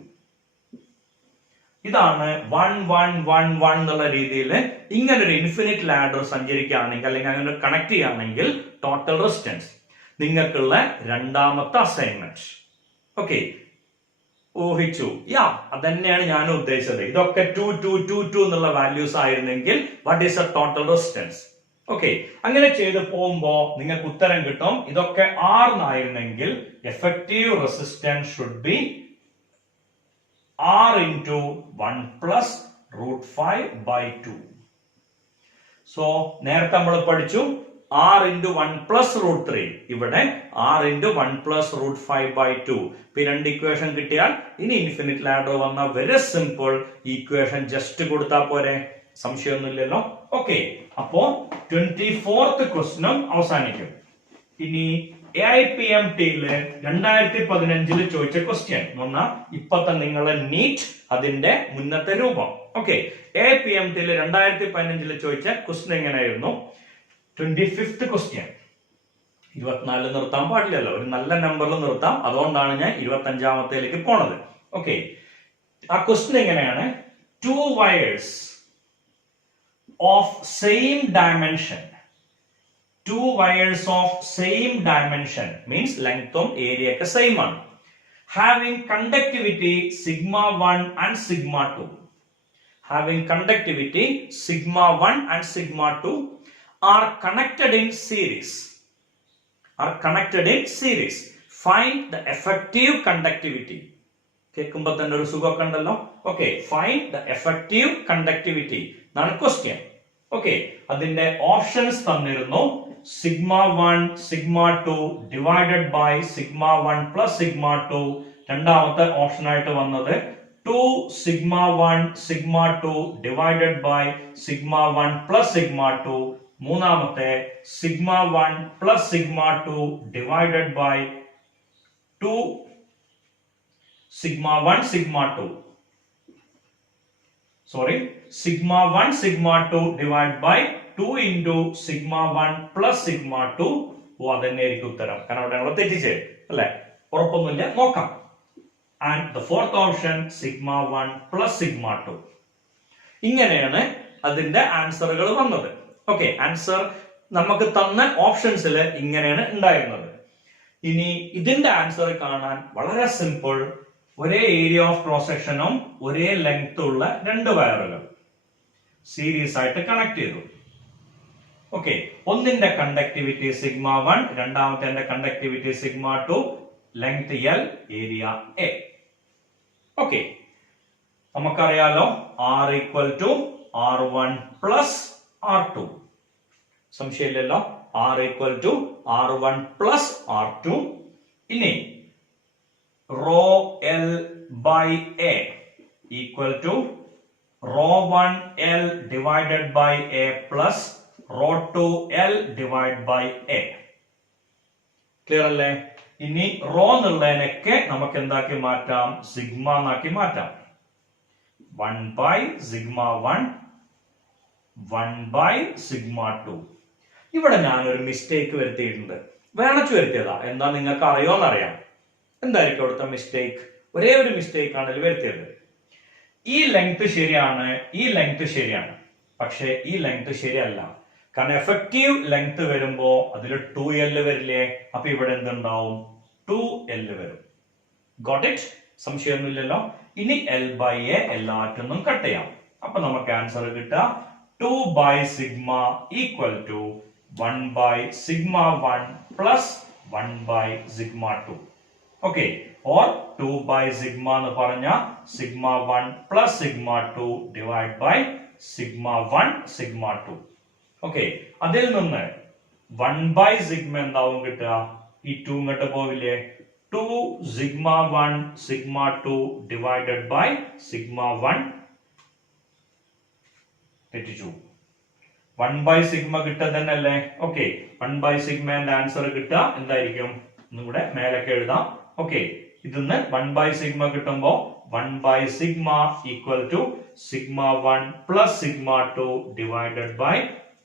ഇതാണ് 1 1 1 1 എന്നുള്ള രീതിയിൽ ഇങ്ങനെ ഒരു ഇൻഫിനിറ്റ് ലാഡർ സഞ്ചരിക്കുകയാണെങ്കിൽ അല്ലെങ്കിൽ അങ്ങനെ കണക്ട് ചെയ്യുകയാണെങ്കിൽ ടോട്ടൽ റെസിസ്റ്റൻസ്. നിങ്ങൾക്കുള്ള രണ്ടാമത്തെ അസൈൻമെന്റ്. ഓക്കെ, ഊഹിച്ചു? അതന്നെയാണ് ഞാൻ ഉദ്ദേശിച്ചത്. ഇതൊക്കെ 2 2 2 2 എന്നുള്ള വാല്യൂസ് ആയിരുന്നെങ്കിൽ what is a total resistance? Okay, അങ്ങനെ ചെയ്ത് പോകുമ്പോ നിങ്ങൾക്ക് ഉത്തരം കിട്ടും. ഇതൊക്കെ R എന്നായിരുന്നെങ്കിൽ effective resistance should be r into 1 plus root 5 by 2. So നേരത്തെ നമ്മൾ പഠിച്ചു r into 1 plus root 3. ഇവിടെ r into 1 plus root 5 by 2. ഈ രണ്ട് ഇക്വേഷൻ കിട്ടിയാൽ ഇനി ഇൻഫിനിറ്റ് ലാഡർ വന്ന വെരി സിമ്പിൾ ഇക്വേഷൻ ജസ്റ്റ് കൊടുത്താൽ പോരെ, സംശയമൊന്നുമില്ലല്ലോ. ഓക്കെ, അപ്പോ 24th ക്വസ്റ്റ്യനും അവസാനിക്കും. ഇനി AIPMTയില് 2015 ചോദിച്ച ക്വസ്റ്റ്യൻ എന്ന് പറഞ്ഞാൽ ഇപ്പത്തെ നിങ്ങളെ നീറ്റ് അതിന്റെ മുന്നത്തെ രൂപം. ഓക്കെ, AIPMTയില് 2015 ചോദിച്ച ക്വസ്റ്റ്യൻ എങ്ങനെയായിരുന്നു? 25th question. 24 നിർത്താൻ പാടില്ലല്ലോ, ഒരു നല്ല നമ്പറിൽ നിർത്താം. അതുകൊണ്ടാണ് ഞാൻ 25ാമത്തേലേക്ക് പോണത്. ഓക്കെ, ആ ക്വസ്റ്റ്യൻ എങ്ങനെയാണ്? 2 wires of same dimension. 2 wires of same dimension means length of area ഒക്കെ same ആണ്. Having conductivity sigma 1 and sigma 2. Having conductivity sigma 1 and sigma 2 are connected in series. Find the effective conductivity. കേൾക്കുമ്പോൾ തന്നെ ഒരു സുഖമൊക്കെ ഉണ്ടല്ലോ. Okay, find the effective conductivity എന്നാണ് ക്വസ്റ്റ്യൻ. ഓക്കെ, അതിന്റെ ഓപ്ഷൻസ് തന്നിരുന്നു. Sigma 1 sigma 2 divided by sigma 1 plus sigma 2. രണ്ടാമത്തെ ഓപ്ഷൻ ആയിട്ട് വന്നത് 2 sigma 1 sigma 2 divided by sigma 1 plus sigma 2. മൂന്നാമത്തെ sigma 1 plus sigma 2 divided by 2 sigma 1 sigma 2. Sorry, sigma 1 sigma 2 divided by 2 into sigma 1 plus sigma 2. അതന്നെയായിരിക്കും ഉത്തരം. കാരണം അവിടെ ഞങ്ങൾ തെറ്റിച്ചേ അല്ലെ, ഉറപ്പൊന്നുമില്ല, നോക്കാം. And the fourth option sigma 1 plus sigma 2. ഇങ്ങനെയാണ് അതിന്റെ ആൻസറുകൾ വന്നത്. ഓക്കെ, ആൻസർ നമുക്ക് തന്ന ഓപ്ഷൻസിൽ ഇങ്ങനെയാണ് ഉണ്ടായിരുന്നത്. ഇനി ഇതിന്റെ ആൻസർ കാണാൻ വളരെ സിമ്പിൾ. ഒരേ ഏരിയ ഓഫ് ക്രോസ് സെക്ഷനും ഒരേ ലെങ്ത് ഉള്ള രണ്ട് വയറുകൾ സീരീസ് ആയിട്ട് കണക്ട് ചെയ്തു. ഓക്കെ, ഒന്നിന്റെ കണ്ടക്ടിവിറ്റി സിഗ്മ 1, രണ്ടാമത്തെ conductivity sigma 2, length L, area A. Okay, നമുക്കറിയാലോ R equal to R1 plus R2. സംശയമില്ലല്ലോ, R equal to R1 plus R2. ഇനി rho L by A equal to rho 1 L divided by A plus rho 2 L divided by A. Clear അല്ലേ? ഇനി റോ എന്നുള്ളതിനൊക്കെ നമുക്ക് എന്താക്കി മാറ്റാം? സിഗ്മ എന്നാക്കി മാറ്റാം. 1 by sigma 1 1 by sigma 2. ഇവിടെ ഞാനൊരു മിസ്റ്റേക്ക് വരുത്തിയിട്ടുണ്ട്. വേണച്ചു വരുത്തിയതാ. എന്താ നിങ്ങൾക്ക് അറിയോന്നറിയാം. എന്തായിരിക്കും അവിടുത്തെ മിസ്റ്റേക്ക്? ഒരേ ഒരു മിസ്റ്റേക്ക് ആണ് വരുത്തിയത്. ഈ ലെങ്ത് ശരിയാണ്, ഈ ലെങ്ത് ശരിയാണ്, പക്ഷെ ഈ ലെങ്ത് ശരിയല്ല. കാരണം എഫക്റ്റീവ് ലെങ്ത് വരുമ്പോ അതിൽ 2L വരില്ലേ? അപ്പൊ ഇവിടെ എന്തുണ്ടാവും? 2L വരും. Got it? സംശയമൊന്നുമില്ലല്ലോ. ഇനി L by A എല്ലാറ്റൊന്നും കട്ട് ചെയ്യാം. അപ്പൊ നമുക്ക് ആൻസർ കിട്ടുക 2 by sigma equal to 1 by sigma 1 plus 1 by sigma 2. Okay, or 2 by sigma എന്ന് പറഞ്ഞ sigma 1 plus sigma 2 divided by sigma 1 sigma 2. Okay, അതിൽ നിന്ന് 1 by sigma എന്താവും കിട്ടുക? ഈ 2 ഇങ്ങോട്ട് പോവില്ലേ? 2 sigma 1 sigma 2 divided by sigma 1 തെറ്റിച്ചു. 1 by sigma കിട്ടുക തന്നെയല്ലേ? ഓക്കെ, 1 by sigma എന്റെ ആൻസർ കിട്ടുക എന്തായിരിക്കും? ഒന്നുകൂടെ മേലൊക്കെ എഴുതാം. ഓക്കെ, ഇതിന്ന് 1 by sigma കിട്ടുമ്പോ 1 by sigma equal to sigma 1 plus sigma 2 divided by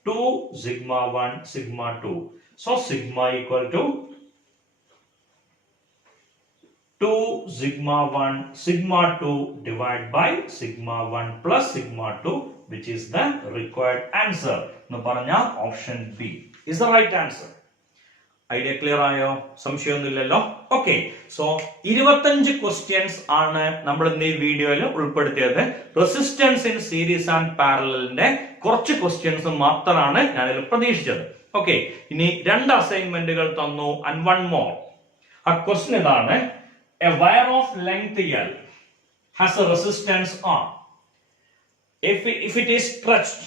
2 sigma 1 sigma 2. So sigma equal to 2 sigma 1 sigma 2 divided by sigma 1 plus sigma 2, which is the required answer. എന്ന് പറഞ്ഞാൽ option B is the right answer. Idea clear ആയോ? സംശയമൊന്നുമില്ലല്ലോ. ഓക്കെ, സോ 25 ക്വസ്റ്റ്യൻസ് ആണ് നമ്മൾ ഇന്ന് ഈ വീഡിയോയിൽ ഉൾപ്പെടുത്തിയത്. റെസിസ്റ്റൻസ് ഇൻ സീരീസ് ആൻഡ് പാരലലിന്റെ കുറച്ച് ക്വസ്റ്റ്യൻസ് മാത്രമാണ് ഞാനിതിൽ പ്രതീക്ഷിച്ചത്. ഓക്കെ, ഇനി 2 അസൈൻമെന്റുകൾ തന്നു and one more. ആ ക്വസ്റ്റ്യൻ ഇതാണ്. A wire of length L has a resistance R. If it is stretched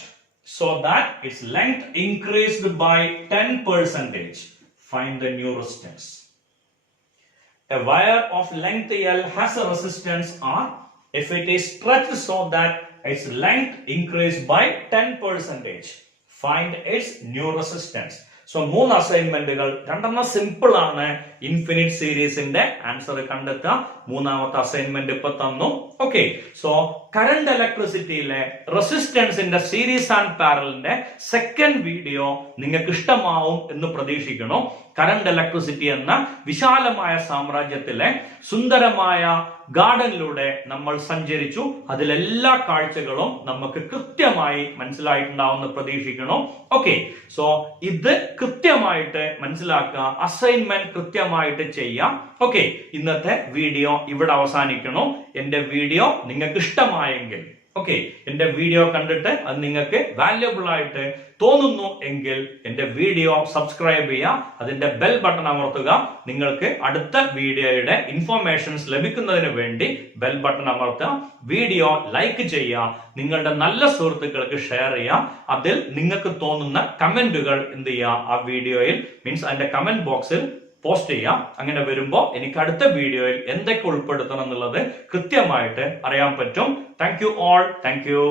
so that its length increased by 10%, find the new resistance. A wire of length L has a resistance R. If it is stretched so that its length increased by 10%, find its new resistance. So, 3 അസൈൻമെന്റുകൾ, 2 സിമ്പിൾ ആണ്. ഇൻഫിനിറ്റ് സീരീസിന്റെ ആൻസർ കണ്ടെത്തുക. 3ാമത്തെ അസൈൻമെന്റ് ഇപ്പൊ തന്നു. ഓക്കെ, സോ കറന്റ് ഇലക്ട്രിസിറ്റിയിലെ റെസിസ്റ്റൻസിന്റെ സീരീസ് ആൻഡ് പാരലിന്റെ സെക്കൻഡ് വീഡിയോ നിങ്ങൾക്ക് ഇഷ്ടമാവും എന്ന് പ്രതീക്ഷിക്കുന്നു. കറന്റ് ഇലക്ട്രിസിറ്റി എന്ന വിശാലമായ സാമ്രാജ്യത്തിലെ സുന്ദരമായ ഗാർഡനിലൂടെ നമ്മൾ സഞ്ചരിച്ചു. അതിലെല്ലാ കാഴ്ചകളും നമുക്ക് കൃത്യമായി മനസ്സിലായിട്ടുണ്ടാവുമെന്ന് പ്രതീക്ഷിക്കണം. ഓക്കെ, സോ ഇത് കൃത്യമായിട്ട് മനസ്സിലാക്കുക, അസൈൻമെന്റ് കൃത്യമായിട്ട് ചെയ്യാം. ഓക്കെ, ഇന്നത്തെ വീഡിയോ ഇവിടെ അവസാനിക്കണം. എന്റെ വീഡിയോ നിങ്ങൾക്ക് ഇഷ്ടമായെങ്കിൽ, ഓക്കെ, എന്റെ വീഡിയോ കണ്ടിട്ട് അത് നിങ്ങൾക്ക് വാല്യുബിൾ ആയിട്ട് തോന്നുന്നു എങ്കിൽ എന്റെ വീഡിയോ സബ്സ്ക്രൈബ് ചെയ്യുക, അതിന്റെ ബെൽ ബട്ടൺ അമർത്തുക. നിങ്ങൾക്ക് അടുത്ത വീഡിയോയുടെ ഇൻഫോർമേഷൻസ് ലഭിക്കുന്നതിന് വേണ്ടി ബെൽ ബട്ടൺ അമർത്തുക. വീഡിയോ ലൈക്ക് ചെയ്യുക, നിങ്ങളുടെ നല്ല സുഹൃത്തുക്കൾക്ക് ഷെയർ ചെയ്യുക. അതിൽ നിങ്ങൾക്ക് തോന്നുന്ന കമന്റുകൾ എന്ത് ചെയ്യുക, ആ വീഡിയോയിൽ മീൻസ് അതിന്റെ കമന്റ് ബോക്സിൽ പോസ്റ്റ് ചെയ്യാം. അങ്ങനെ വരുമ്പോൾ എനിക്ക് അടുത്ത വീഡിയോയിൽ എന്തൊക്കെ ഉൾപ്പെടുത്തണം എന്നുള്ളത് കൃത്യമായിട്ട് അറിയാൻ പറ്റും. Thank you all. Thank you.